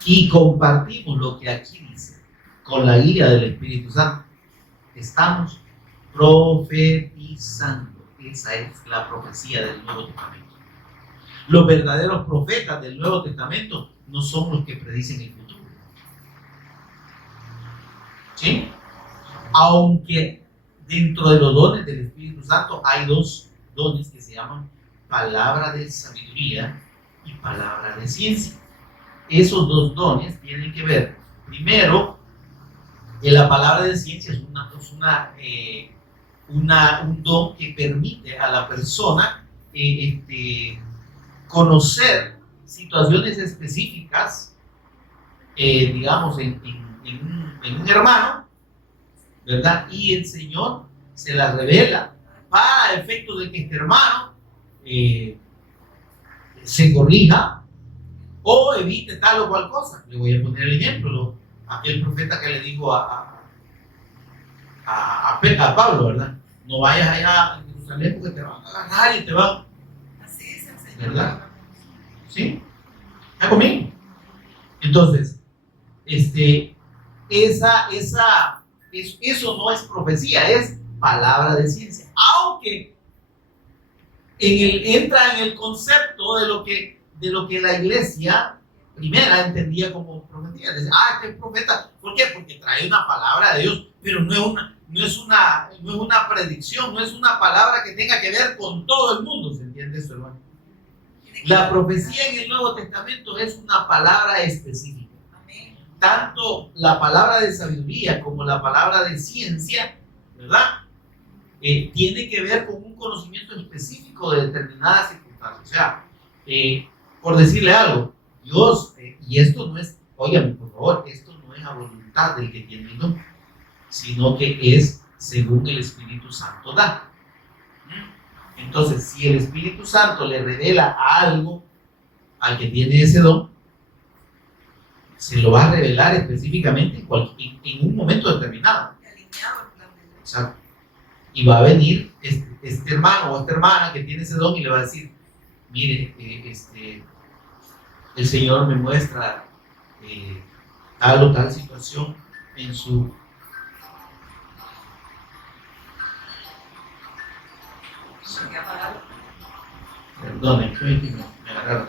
y compartimos lo que aquí dice con la guía del Espíritu Santo, estamos profetizando. Esa es la profecía del Nuevo Testamento. Los verdaderos profetas del Nuevo Testamento no son los que predicen el futuro. ¿Sí? Aunque dentro de los dones del Espíritu Santo hay dos dones que se llaman palabra de sabiduría y palabra de ciencia. Esos dos dones tienen que ver, primero, que la palabra de ciencia es un don que permite a la persona conocer situaciones específicas, digamos, en un hermano, ¿verdad? Y el Señor se las revela para efecto de que este hermano se corrija o evite tal o cual cosa. Le voy a poner el ejemplo, aquel profeta que le dijo a Pablo, ¿verdad? No vayas allá a Jerusalén porque te van a agarrar y te van. Así es el Señor, ¿verdad? ¿Sí? ¿Está conmigo? Entonces, eso no es profecía, es palabra de ciencia. Aunque entra en el concepto de lo que la iglesia primera entendía como profecía. Dice, este es profeta. ¿Por qué? Porque trae una palabra de Dios, pero no es una predicción, no es una palabra que tenga que ver con todo el mundo. ¿Se entiende eso, hermano? La profecía en el Nuevo Testamento es una palabra específica. Tanto la palabra de sabiduría como la palabra de ciencia, ¿verdad? Tiene que ver con un conocimiento específico de determinadas circunstancias. O sea, por decirle algo, Dios, y esto no es, óigame por favor, esto no es a voluntad del que tiene el don, sino que es según el Espíritu Santo da. Entonces, si el Espíritu Santo le revela algo al que tiene ese don, se lo va a revelar específicamente en un momento determinado. Exacto. Y va a venir este hermano o esta hermana que tiene ese don y le va a decir, mire, el Señor me muestra tal o tal situación en su... Perdone, me agarraron.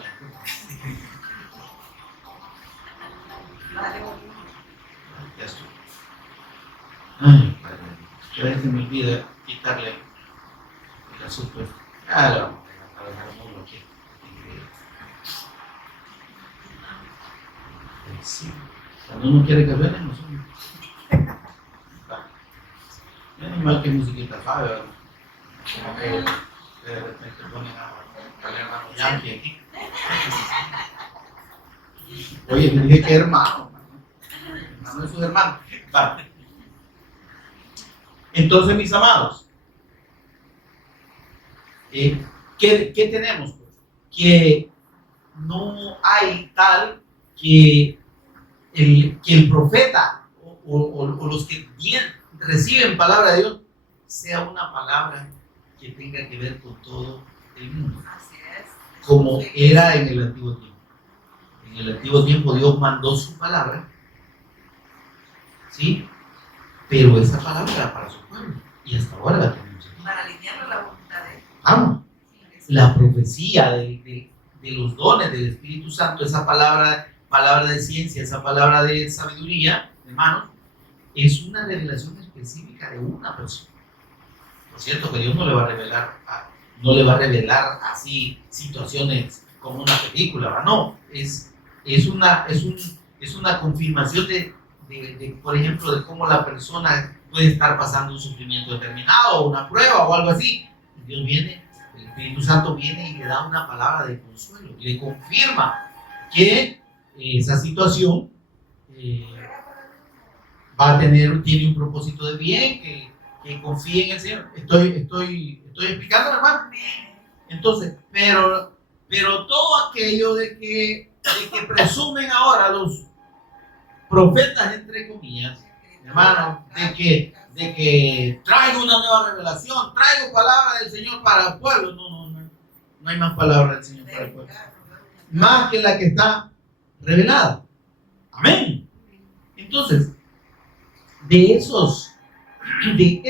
Ya estoy. Ay, padre. Que a veces me olvida quitarle el azúcar. Lo vamos a dejar muy aquí. Sí. Cuando uno quiere que vean, no son. Menos mal que musiquita sabe, ¿verdad? Como que de repente ponen al hermano Yankee aquí. Oye, me dije que hermano. Hermano de sus hermanos. Vale. Entonces, mis amados, ¿qué tenemos? Pues? Que no hay tal que el profeta o los que reciben palabra de Dios sea una palabra que tenga que ver con todo el mundo. Así es. Como era en el antiguo tiempo. En el antiguo tiempo Dios mandó su palabra, ¿sí? Pero esa palabra era para su pueblo y hasta ahora la tenemos aquí. Para alinear la voluntad de Dios. Vamos. La profecía de los dones del Espíritu Santo, esa palabra de ciencia, esa palabra de sabiduría, hermanos, es una revelación específica de una persona. Por cierto que Dios no le va a revelar así situaciones como una película, ¿va? No, es una confirmación de, por ejemplo, de cómo la persona puede estar pasando un sufrimiento determinado, o una prueba o algo así. Y Dios viene, el Espíritu Santo viene y le da una palabra de consuelo y le confirma que esa situación tiene un propósito de bien, que confíe en el Señor. Estoy explicando, hermano. Entonces, pero todo aquello de que presumen ahora los profetas, entre comillas, hermano, de que traigo una nueva revelación, traigo palabra del Señor para el pueblo. No hay más palabra del Señor para el pueblo, más que la que está revelada. Amén. Entonces, de esos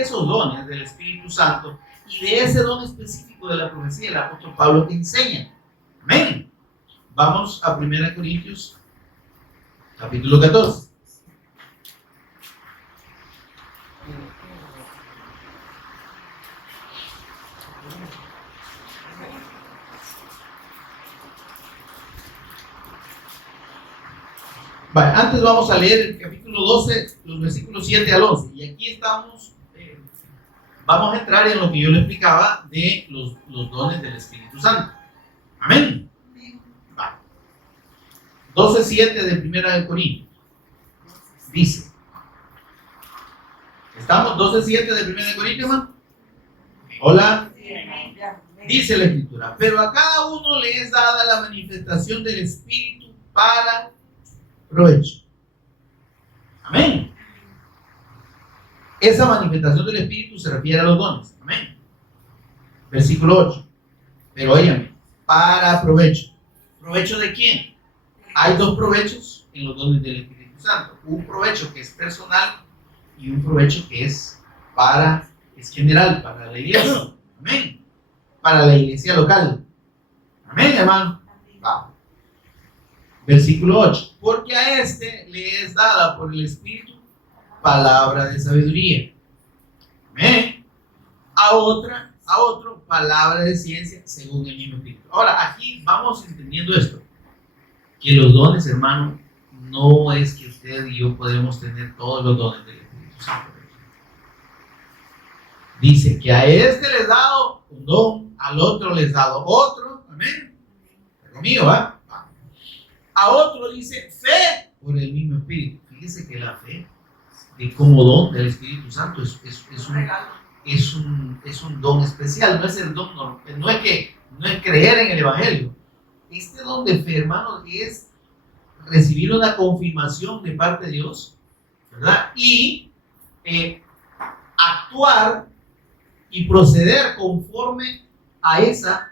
dones del Espíritu Santo y de ese don específico de la profecía, el apóstol Pablo enseña. Amén. Vamos a 1 Corintios capítulo 14. Vale, antes vamos a leer el capítulo 12, los versículos 7 al 11. Y aquí vamos a entrar en lo que yo le explicaba de los dones del Espíritu Santo. Amén. Vale. 12:7 de 1 Corintios. Dice. ¿Estamos? 12:7 de 1 Corintios, hermano. Hola. Dice la Escritura: pero a cada uno le es dada la manifestación del Espíritu para provecho. Amén. Esa manifestación del Espíritu se refiere a los dones. Amén. Versículo 8. Pero óigame, para provecho. ¿Provecho de quién? Hay dos provechos en los dones del Espíritu Santo. Un provecho que es personal y un provecho que es general, para la iglesia. Amén. Para la iglesia local. Amén, hermano. Va. Versículo 8. Porque a este le es dada por el Espíritu palabra de sabiduría. Amén. A otro palabra de ciencia según el mismo Espíritu. Ahora, aquí vamos entendiendo esto. Que los dones, hermano, no es que usted y yo podemos tener todos los dones del Espíritu Santo. Dice que a este les dado un don, al otro les dado otro. Amén. ¿Está conmigo, va? A otro dice fe por el mismo Espíritu. Fíjese que la fe, como don del Espíritu Santo, es un don especial. No es el don, no es creer en el Evangelio. Este don de fe, hermano, es recibir una confirmación de parte de Dios, ¿verdad? Y actuar y proceder conforme a esa,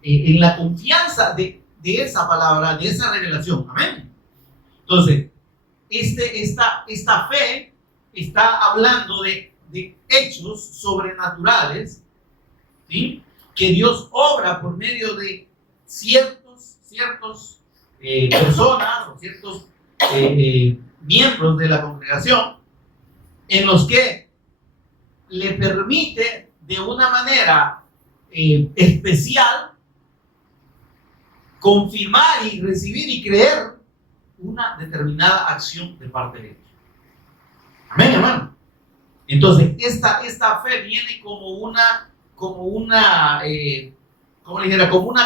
en la confianza de esa palabra, de esa revelación. Amén. Entonces, esta fe está hablando de hechos sobrenaturales, ¿sí? Que Dios obra por medio de ciertos personas o ciertos miembros de la congregación, en los que le permite de una manera especial confirmar y recibir y creer una determinada acción de parte de Dios. Amén, hermano. Entonces, esta fe viene como una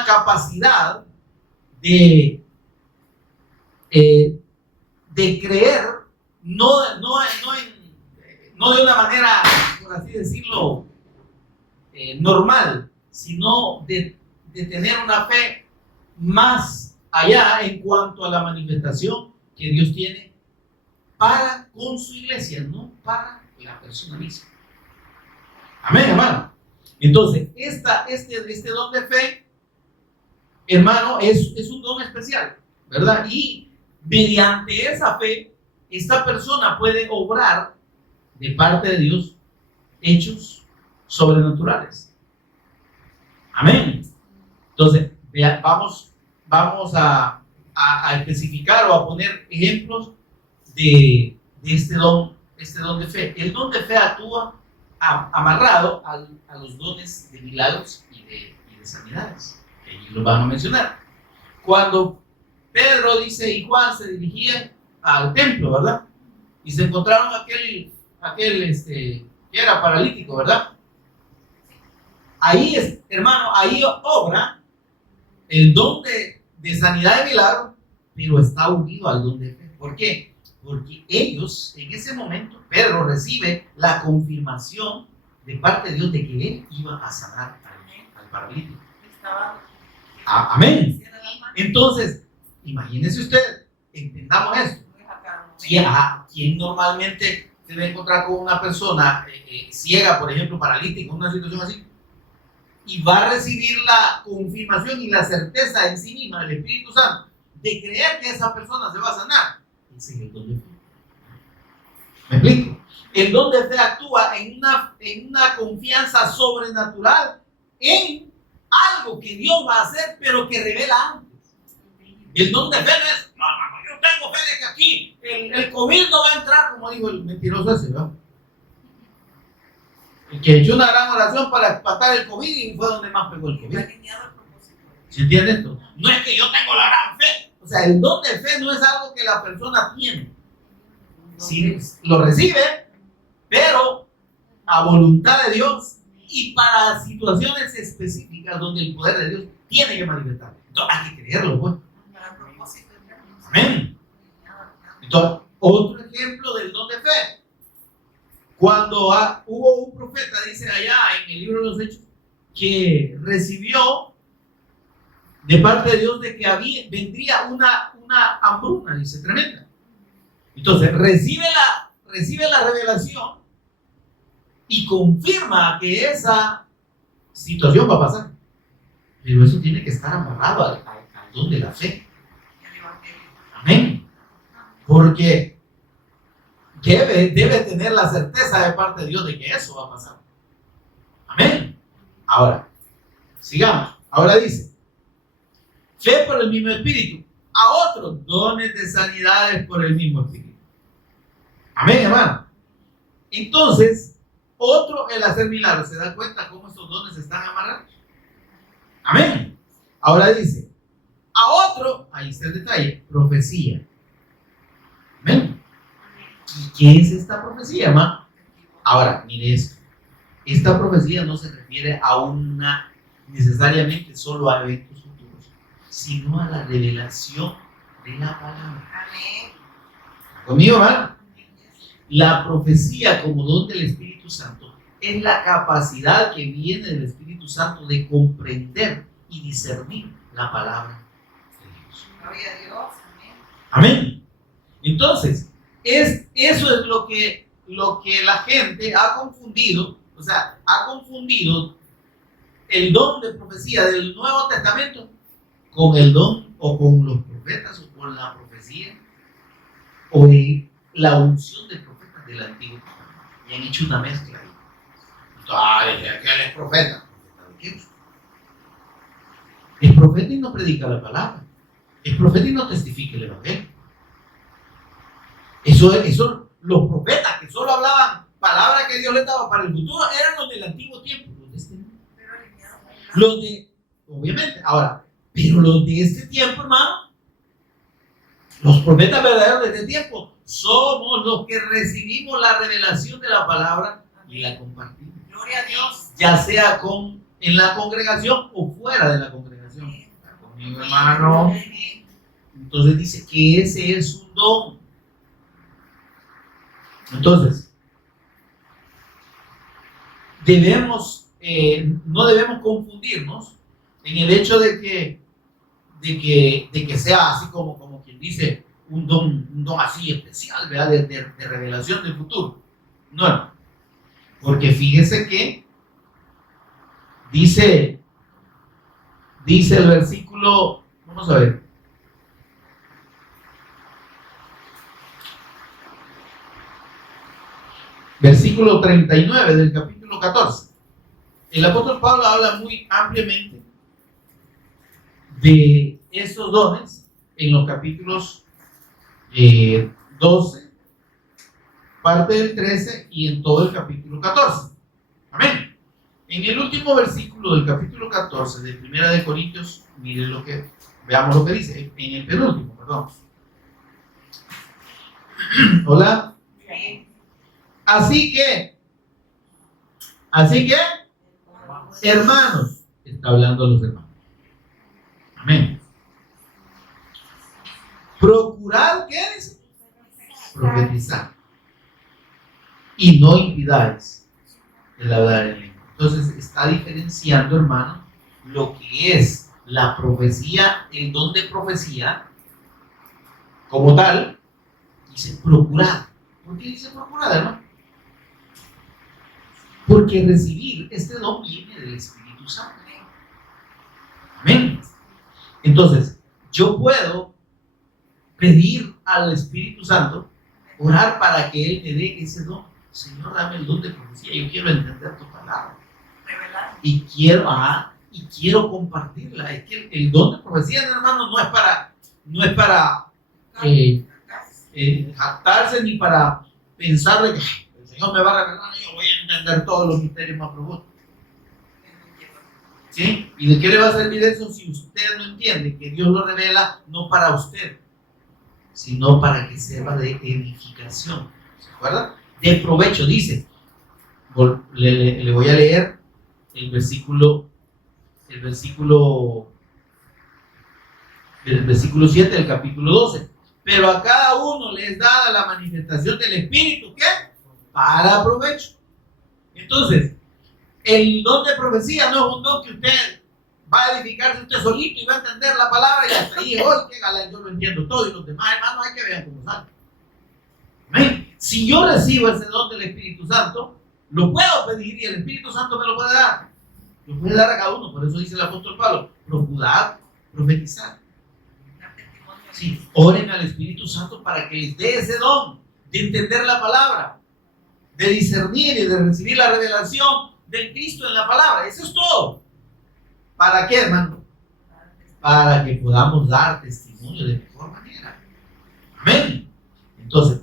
capacidad de creer, no de una manera, por así decirlo, normal, sino de tener una fe más allá en cuanto a la manifestación que Dios tiene con su iglesia, no para la persona misma. Amén, hermano. Entonces, este don de fe, hermano, es un don especial, ¿verdad? Y mediante esa fe, esta persona puede obrar de parte de Dios hechos sobrenaturales. Amén. Entonces, vamos a especificar o a poner ejemplos de este don este don de fe. El don de fe actúa amarrado a los dones de milagros y de sanidades, que allí lo van a mencionar. Cuando Pedro, dice, y Juan se dirigían al templo, ¿verdad? Y se encontraron aquel que era paralítico, ¿verdad? Ahí hermano, ahí obra el don de sanidad y milagro, pero está unido al don de fe. ¿Por qué? Porque ellos, en ese momento, Pedro recibe la confirmación de parte de Dios de que él iba a sanar al paralítico. Amén. Entonces, imagínese usted, entendamos esto. ¿Quién normalmente se va a encontrar con una persona ciega, por ejemplo, paralítica, en una situación así? Y va a recibir la confirmación y la certeza en sí misma del Espíritu Santo de creer que esa persona se va a sanar. Ese es el don de fe. ¿Me explico? El don de fe actúa en una confianza sobrenatural en algo que Dios va a hacer, pero que revela antes. El don de fe no es, no, yo tengo fe de que aquí el COVID no va a entrar, como dijo el mentiroso ese, ¿no? El que echó una gran oración para espantar el COVID y fue donde más pegó el COVID. ¿Se entiende esto? No es que yo tengo la gran fe. O sea, el don de fe no es algo que la persona tiene. Sí, lo recibe, pero a voluntad de Dios y para situaciones específicas donde el poder de Dios tiene que manifestar. Entonces hay que creerlo, pues. Amén. Entonces, otro ejemplo del don de fe. Cuando hubo un profeta, dice allá en el libro de los Hechos, que recibió de parte de Dios de que vendría una hambruna, dice, tremenda. Entonces recibe la revelación y confirma que esa situación va a pasar. Pero eso tiene que estar amarrado al don de la fe. Amén. Porque debe tener la certeza de parte de Dios de que eso va a pasar. Amén. Ahora, sigamos. Ahora dice, fe por el mismo Espíritu, a otros dones de sanidades por el mismo Espíritu. Amén, hermano. Entonces, el hacer milagros. ¿Se da cuenta cómo estos dones están amarrados? Amén. Ahora dice, a otro, ahí está el detalle, profecía. Amén. ¿Y qué es esta profecía, hermano? Ahora, mire esto. Esta profecía no se refiere a necesariamente solo a eventos futuros, sino a la revelación de la palabra. Amén. ¿Conmigo, hermano? La profecía como don del Espíritu Santo es la capacidad que viene del Espíritu Santo de comprender y discernir la palabra de Dios. Gloria a Dios. Amén. Entonces, eso es lo que la gente ha confundido, o sea, ha confundido el don de profecía del Nuevo Testamento con el don o con los profetas o con la profecía o de la unción de profetas del Antiguo Testamento. Y han hecho una mezcla ahí. Entonces, aquel es profeta. ¿Profeta de qué? Es profeta y no predica la palabra. Es profeta y no testifica el evangelio. Eso, los profetas que solo hablaban palabras que Dios les daba para el futuro eran los del antiguo tiempo. Obviamente, ahora, pero los de este tiempo, hermano, los profetas verdaderos de este tiempo, somos los que recibimos la revelación de la palabra y la compartimos. Gloria a Dios. Ya sea en la congregación o fuera de la congregación. ¿Está conmigo, hermano? Entonces dice que ese es un don. Entonces, no debemos confundirnos en el hecho de que sea así como quien dice un don así especial, ¿verdad? De revelación del futuro. No, porque fíjese que dice el versículo, vamos a ver. Versículo 39 del capítulo 14. El apóstol Pablo habla muy ampliamente de estos dones en los capítulos 12 parte del 13 y en todo el capítulo 14. Amén. En el último versículo del capítulo 14 de Primera de Corintios, miren veamos lo que dice, en el penúltimo, perdón. Hola. Así que, hermanos, está hablando a los hermanos. Amén. Procurad, ¿qué es? Profetizar. Y no impidáis el hablar en lengua. Entonces está diferenciando, hermano, lo que es la profecía, el don de profecía, como tal, dice procurad. ¿Por qué dice procurad, hermano? Porque recibir este don viene del Espíritu Santo. Amén. Entonces, yo puedo pedir al Espíritu Santo, orar para que Él me dé ese don. Señor, dame el don de profecía. Yo quiero entender tu palabra. Y quiero compartirla. Es que el don de profecía, hermano, no es para jactarse ni para pensar de que el Señor me va a revelar y yo voy a entender todos los misterios más profundos. ¿Sí? ¿Y de qué le va a servir eso si usted no entiende que Dios lo revela no para usted, sino para que sirva de edificación? ¿Se acuerda? De provecho, dice. Le voy a leer el versículo 7 del capítulo 12. Pero a cada uno le es dada la manifestación del Espíritu, ¿qué? Para provecho. Entonces, el don de profecía no es un don que usted va a edificarse usted solito y va a entender la palabra y hasta ahí, hoy, qué galán, yo lo entiendo todo y los demás hermanos hay que ver cómo sale. Amén. Si yo recibo ese don del Espíritu Santo, lo puedo pedir y el Espíritu Santo me lo puede dar. Lo puede dar a cada uno, por eso dice el apóstol Pablo, procurad profetizar. Sí, oren al Espíritu Santo para que les dé ese don de entender la palabra, de discernir y de recibir la revelación del Cristo en la palabra. Eso es todo. ¿Para qué, hermano? Para que podamos dar testimonio de mejor manera. Amén. Entonces,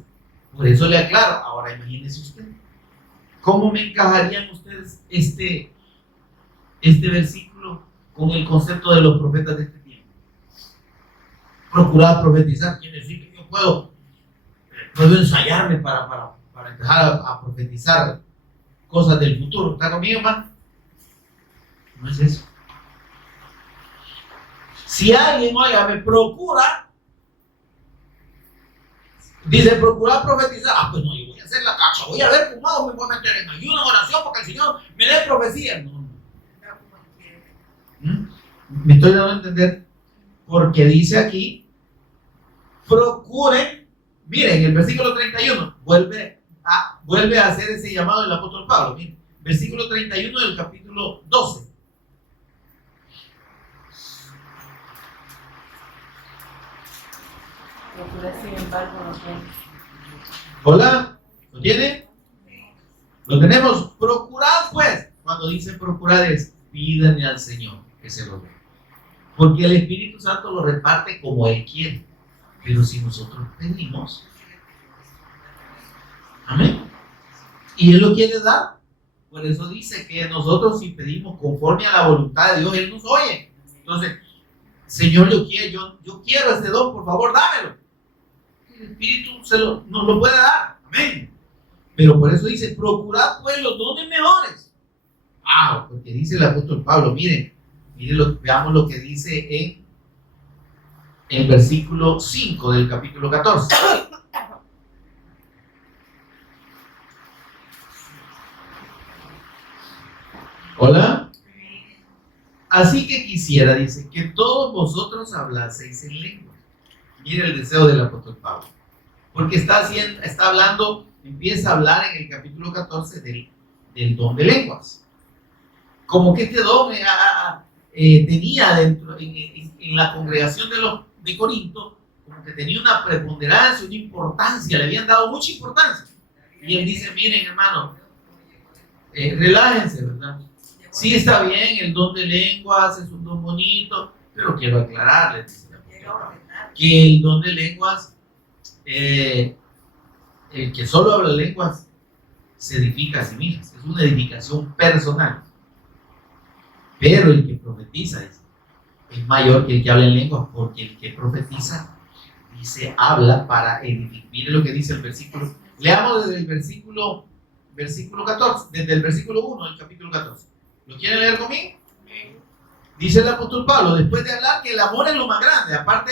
por eso le aclaro. Ahora imagínese usted, ¿cómo me encajarían ustedes este versículo con el concepto de los profetas de este tiempo? Procurar profetizar quiere decir que yo puedo ensayarme para empezar a profetizar cosas del futuro. ¿Está conmigo, hermano? No es eso. Si alguien, oiga, me procura, dice procurar profetizar, pues no, yo voy a hacer la cacha, voy a ver cómo hago, me voy a meter en ayuno, en oración, porque el Señor me dé profecía. No. Me estoy dando a entender, porque dice aquí, procuren, miren, el versículo 31, vuelve a hacer ese llamado del apóstol Pablo, miren, versículo 31 del capítulo 12. Hola, ¿lo tiene? Lo tenemos. Procurad, pues. Cuando dice procurad es pídanle al Señor que se lo dé. Porque el Espíritu Santo lo reparte como Él quiere. Pero si nosotros pedimos, amén. Y Él lo quiere dar. Por eso dice que nosotros si pedimos conforme a la voluntad de Dios, Él nos oye. Entonces, Señor, yo quiero este don, por favor, dámelo. El Espíritu nos lo puede dar. Amén. Pero por eso dice, procurad pues los dones mejores. Porque dice el apóstol Pablo, miren, veamos lo que dice en el versículo 5 del capítulo 14. Hola. Así que quisiera, dice, que todos vosotros hablaseis en lengua. Mira el deseo del apóstol Pablo. Porque está hablando, empieza a hablar en el capítulo 14 del don de lenguas. Como que este don tenía dentro, en la congregación de Corinto, como que tenía una preponderancia, una importancia, le habían dado mucha importancia. Y él dice, miren hermanos, relájense, ¿verdad? Sí está bien, el don de lenguas es un don bonito, pero quiero aclararles que el don de lenguas El que solo habla lenguas se edifica a sí mismo, es una edificación personal. Pero el que profetiza es mayor que el que habla en lenguas, porque el que profetiza dice, habla para edificar. Mire lo que dice el versículo. Leamos desde el versículo 14, desde el versículo 1 del capítulo 14. ¿Lo quieren leer conmigo? Dice el apóstol Pablo, después de hablar que el amor es lo más grande, aparte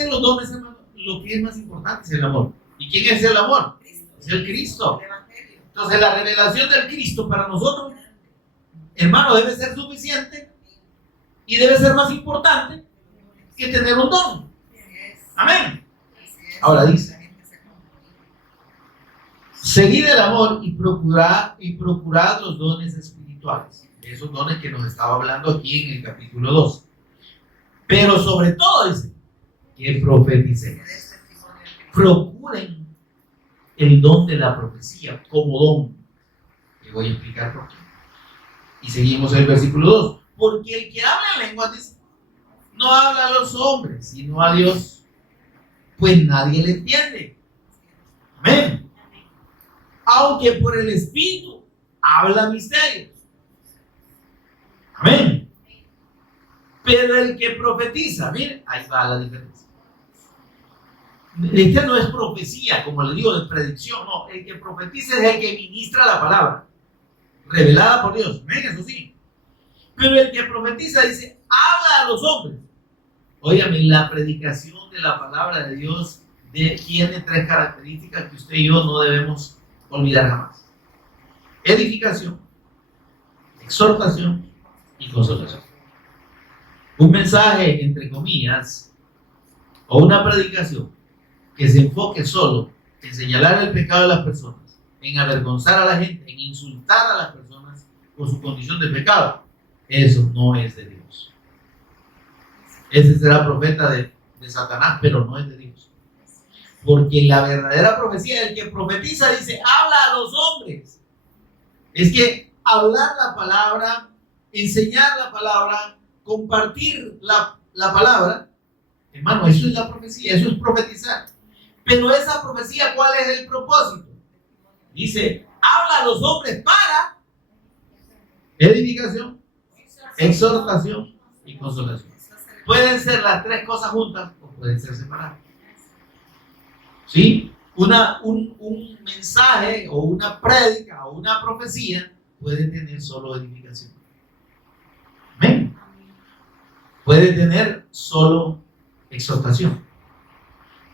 de los dones, hermano, lo que es más importante es el amor. ¿Y quién es el amor? Es el Cristo. Entonces la revelación del Cristo para nosotros, hermano, debe ser suficiente y debe ser más importante que tener un don. Amén. Ahora dice, seguid el amor y procurad los dones espirituales. Esos dones que nos estaba hablando aquí en el capítulo 2. Pero sobre todo dice que profeticemos. Procuren el don de la profecía como don. Le voy a explicar por qué. Y seguimos el versículo 2. Porque el que habla en lenguas dice, no habla a los hombres, sino a Dios, pues nadie le entiende. Amén. Aunque por el Espíritu habla misterios. Amén. Pero el que profetiza, miren, ahí va la diferencia. Esta no es profecía, como le digo, de predicción, no. El que profetiza es el que ministra la palabra, revelada por Dios. Amén, eso sí. Pero el que profetiza dice, habla a los hombres. Óigame, la predicación de la palabra de Dios tiene tres características que usted y yo no debemos olvidar jamás: edificación, exhortación y consolación. Un mensaje, entre comillas, o una predicación que se enfoque solo en señalar el pecado de las personas, en avergonzar a la gente, en insultar a las personas por su condición de pecado, eso no es de Dios. Ese será profeta de Satanás, pero no es de Dios. Porque la verdadera profecía, el que profetiza dice, habla a los hombres. Es que hablar la palabra, enseñar la palabra, compartir la palabra, hermano, eso es la profecía, eso es profetizar. Pero esa profecía, ¿cuál es el propósito? Dice, habla a los hombres para edificación, exhortación y consolación. Pueden ser las tres cosas juntas o pueden ser separadas. ¿Sí? Un mensaje o una prédica o una profecía puede tener solo edificación. Amén. Puede tener solo exhortación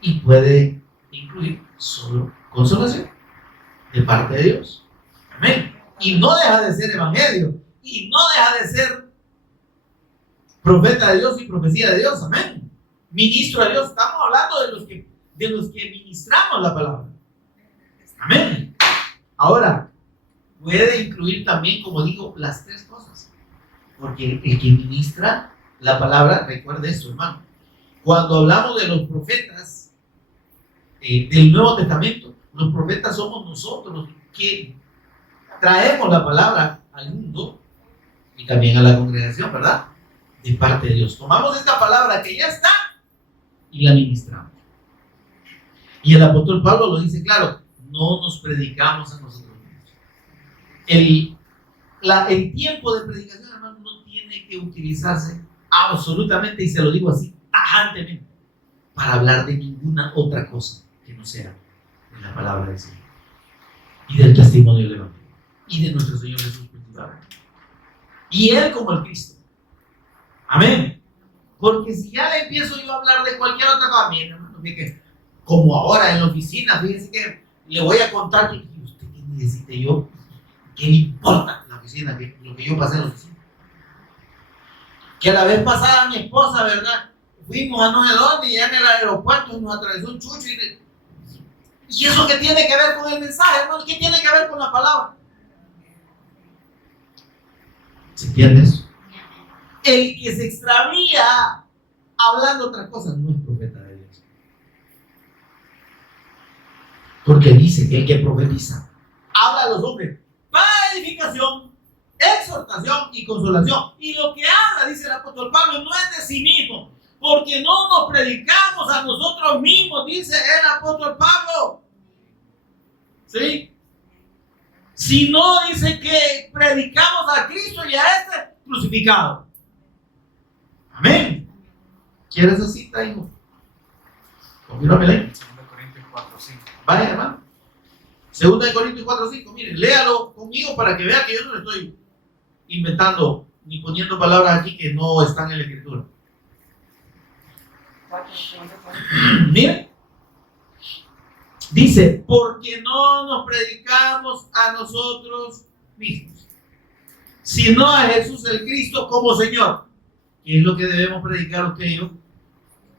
y puede incluir solo consolación de parte de Dios. Amén. Y no deja de ser evangelio y no deja de ser profeta de Dios y profecía de Dios. Amén. Ministro de Dios. Estamos hablando de los que ministramos la palabra. Amén. Ahora, puede incluir también, como digo, las tres cosas. Porque el que ministra la palabra, recuerde esto, hermano. Cuando hablamos de los profetas del Nuevo Testamento, los profetas somos nosotros que traemos la palabra al mundo y también a la congregación, ¿verdad? De parte de Dios. Tomamos esta palabra que ya está y la ministramos. Y el apóstol Pablo lo dice claro, no nos predicamos a nosotros mismos. El tiempo de predicación, hermano, no tiene que utilizarse absolutamente, y se lo digo así, tajantemente, para hablar de ninguna otra cosa que no sea de la palabra del Señor y del testimonio del Evangelio y de nuestro Señor Jesús principalmente. Y Él como el Cristo. Amén. Porque si ya le empiezo yo a hablar de cualquier otra cosa, mire, hermano, que como ahora en la oficina, fíjense que le voy a contar que usted qué necesite yo, qué le importa la oficina, lo que yo pasé en la oficina. Que la vez pasada mi esposa, ¿verdad? Fuimos a no sé dónde y ya en el aeropuerto nos atravesó un chucho y eso qué tiene que ver con el mensaje, hermano, ¿qué tiene que ver con la palabra? ¿Se entiende eso? El que se extravía hablando otras cosas no es profeta de Dios. Porque dice que el que profetiza habla a los hombres para edificación, exhortación y consolación. Y lo que habla, dice el apóstol Pablo, no es de sí mismo, porque no nos predicamos a nosotros mismos, dice el apóstol Pablo. ¿Sí? Si no, dice que predicamos a Cristo y a este crucificado. Amén. ¿Quieres esa cita, hijo? Confírmamela ahí. 2 Corintios 4:5. Vaya, hermano. 2 Corintios 4:5. Miren, léalo conmigo para que vea que yo no le estoy inventando ni poniendo palabras aquí que no están en la Escritura. Miren. Dice, porque no nos predicamos a nosotros mismos, sino a Jesús el Cristo como Señor. ¿Qué es lo que debemos predicar usted y yo?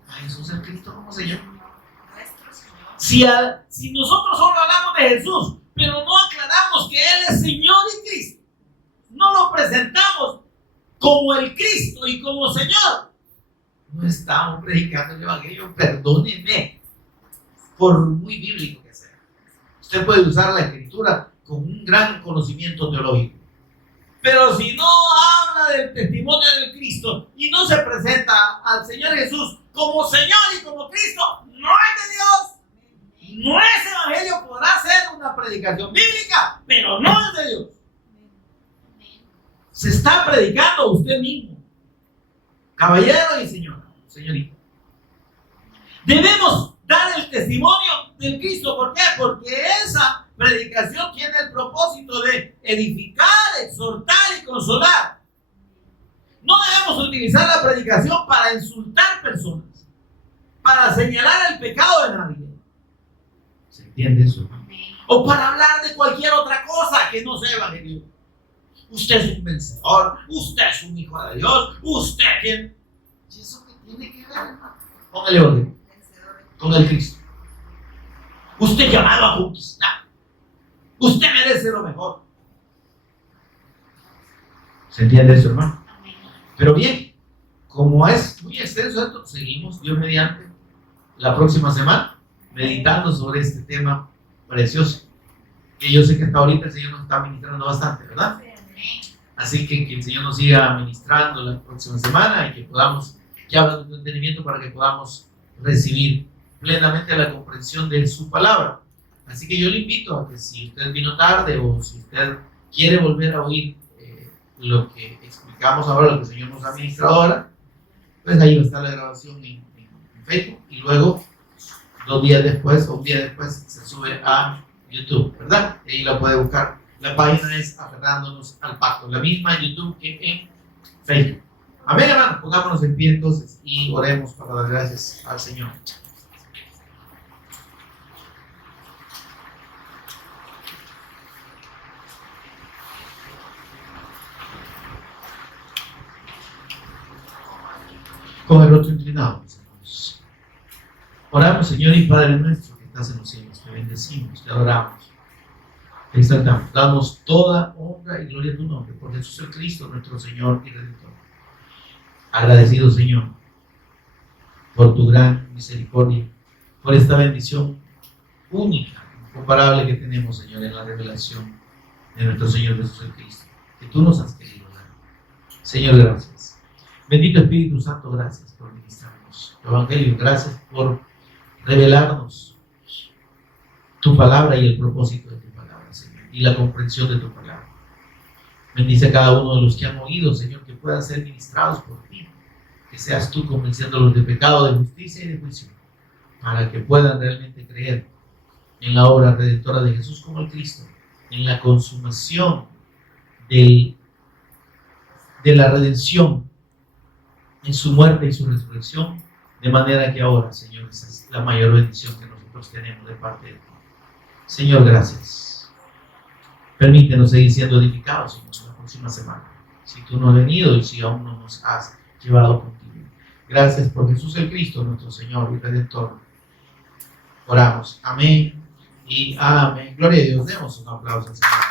A Jesús el Cristo como Señor. Si nosotros solo hablamos de Jesús, pero no aclaramos que Él es Señor y Cristo, no lo presentamos como el Cristo y como Señor, no estamos predicando el Evangelio, perdónenme, por muy bíblico que sea. Usted puede usar la Escritura con un gran conocimiento teológico, pero si no habla del testimonio del Cristo y no se presenta al Señor Jesús como Señor y como Cristo, no es de Dios. No es evangelio, podrá ser una predicación bíblica, pero no es de Dios. Se está predicando usted mismo, caballero y señora, señorita. Debemos dar el testimonio del Cristo. ¿Por qué? Porque esa predicación tiene el propósito de edificar, exhortar y consolar. No debemos utilizar la predicación para insultar personas, para señalar el pecado de nadie. ¿Se entiende eso? O para hablar de cualquier otra cosa que no sea evangelio. Usted es un vencedor, usted es un hijo de Dios, usted tiene... ¿Y eso qué tiene que ver, hermano? Con el evangelio, con el Cristo. Usted llamado a conquistar. Usted merece lo mejor. ¿Se entiende eso, hermano? Pero bien, como es muy extenso esto, seguimos, Dios mediante, la próxima semana, meditando sobre este tema precioso, que yo sé que hasta ahorita el Señor nos está ministrando bastante, ¿verdad? Así que el Señor nos siga ministrando la próxima semana y que podamos, que abra nuestro entendimiento para que podamos recibir plenamente la comprensión de su palabra. Así que yo le invito a que si usted vino tarde o si usted quiere volver a oír lo que explicamos ahora, lo que el Señor nos ha ministrado ahora, pues ahí va a estar la grabación en Facebook y luego 2 días después o un día después se sube a YouTube, ¿verdad? Ahí la puede buscar. La página es Aferrándonos al Pacto, la misma en YouTube que en Facebook. Amén, hermanos. Pongámonos en pie entonces y oremos para dar gracias al Señor. Con el rostro inclinado, mis hermanos. Oramos, Señor y Padre nuestro que estás en los cielos. Te bendecimos, te adoramos, te exaltamos. Damos toda honra y gloria a tu nombre por Jesús el Cristo, nuestro Señor y Redentor. Agradecido, Señor, por tu gran misericordia, por esta bendición única, incomparable que tenemos, Señor, en la revelación de nuestro Señor Jesús el Cristo, que tú nos has querido dar. Señor, gracias. Bendito Espíritu Santo, gracias por ministrarnos tu Evangelio, gracias por revelarnos tu palabra y el propósito de tu palabra, Señor, y la comprensión de tu palabra. Bendice a cada uno de los que han oído, Señor, que puedan ser ministrados por ti, que seas tú convenciéndolos de pecado, de justicia y de juicio, para que puedan realmente creer en la obra redentora de Jesús como el Cristo, en la consumación de la redención, en su muerte y su resurrección, de manera que ahora, Señor, esa es la mayor bendición que nosotros tenemos de parte de ti. Señor, gracias. Permítenos seguir siendo edificados, Señor, la próxima semana, si tú no has venido y si aún no nos has llevado contigo. Gracias por Jesús el Cristo, nuestro Señor y Redentor. Oramos. Amén y amén. Gloria a Dios. Demos un aplauso al Señor.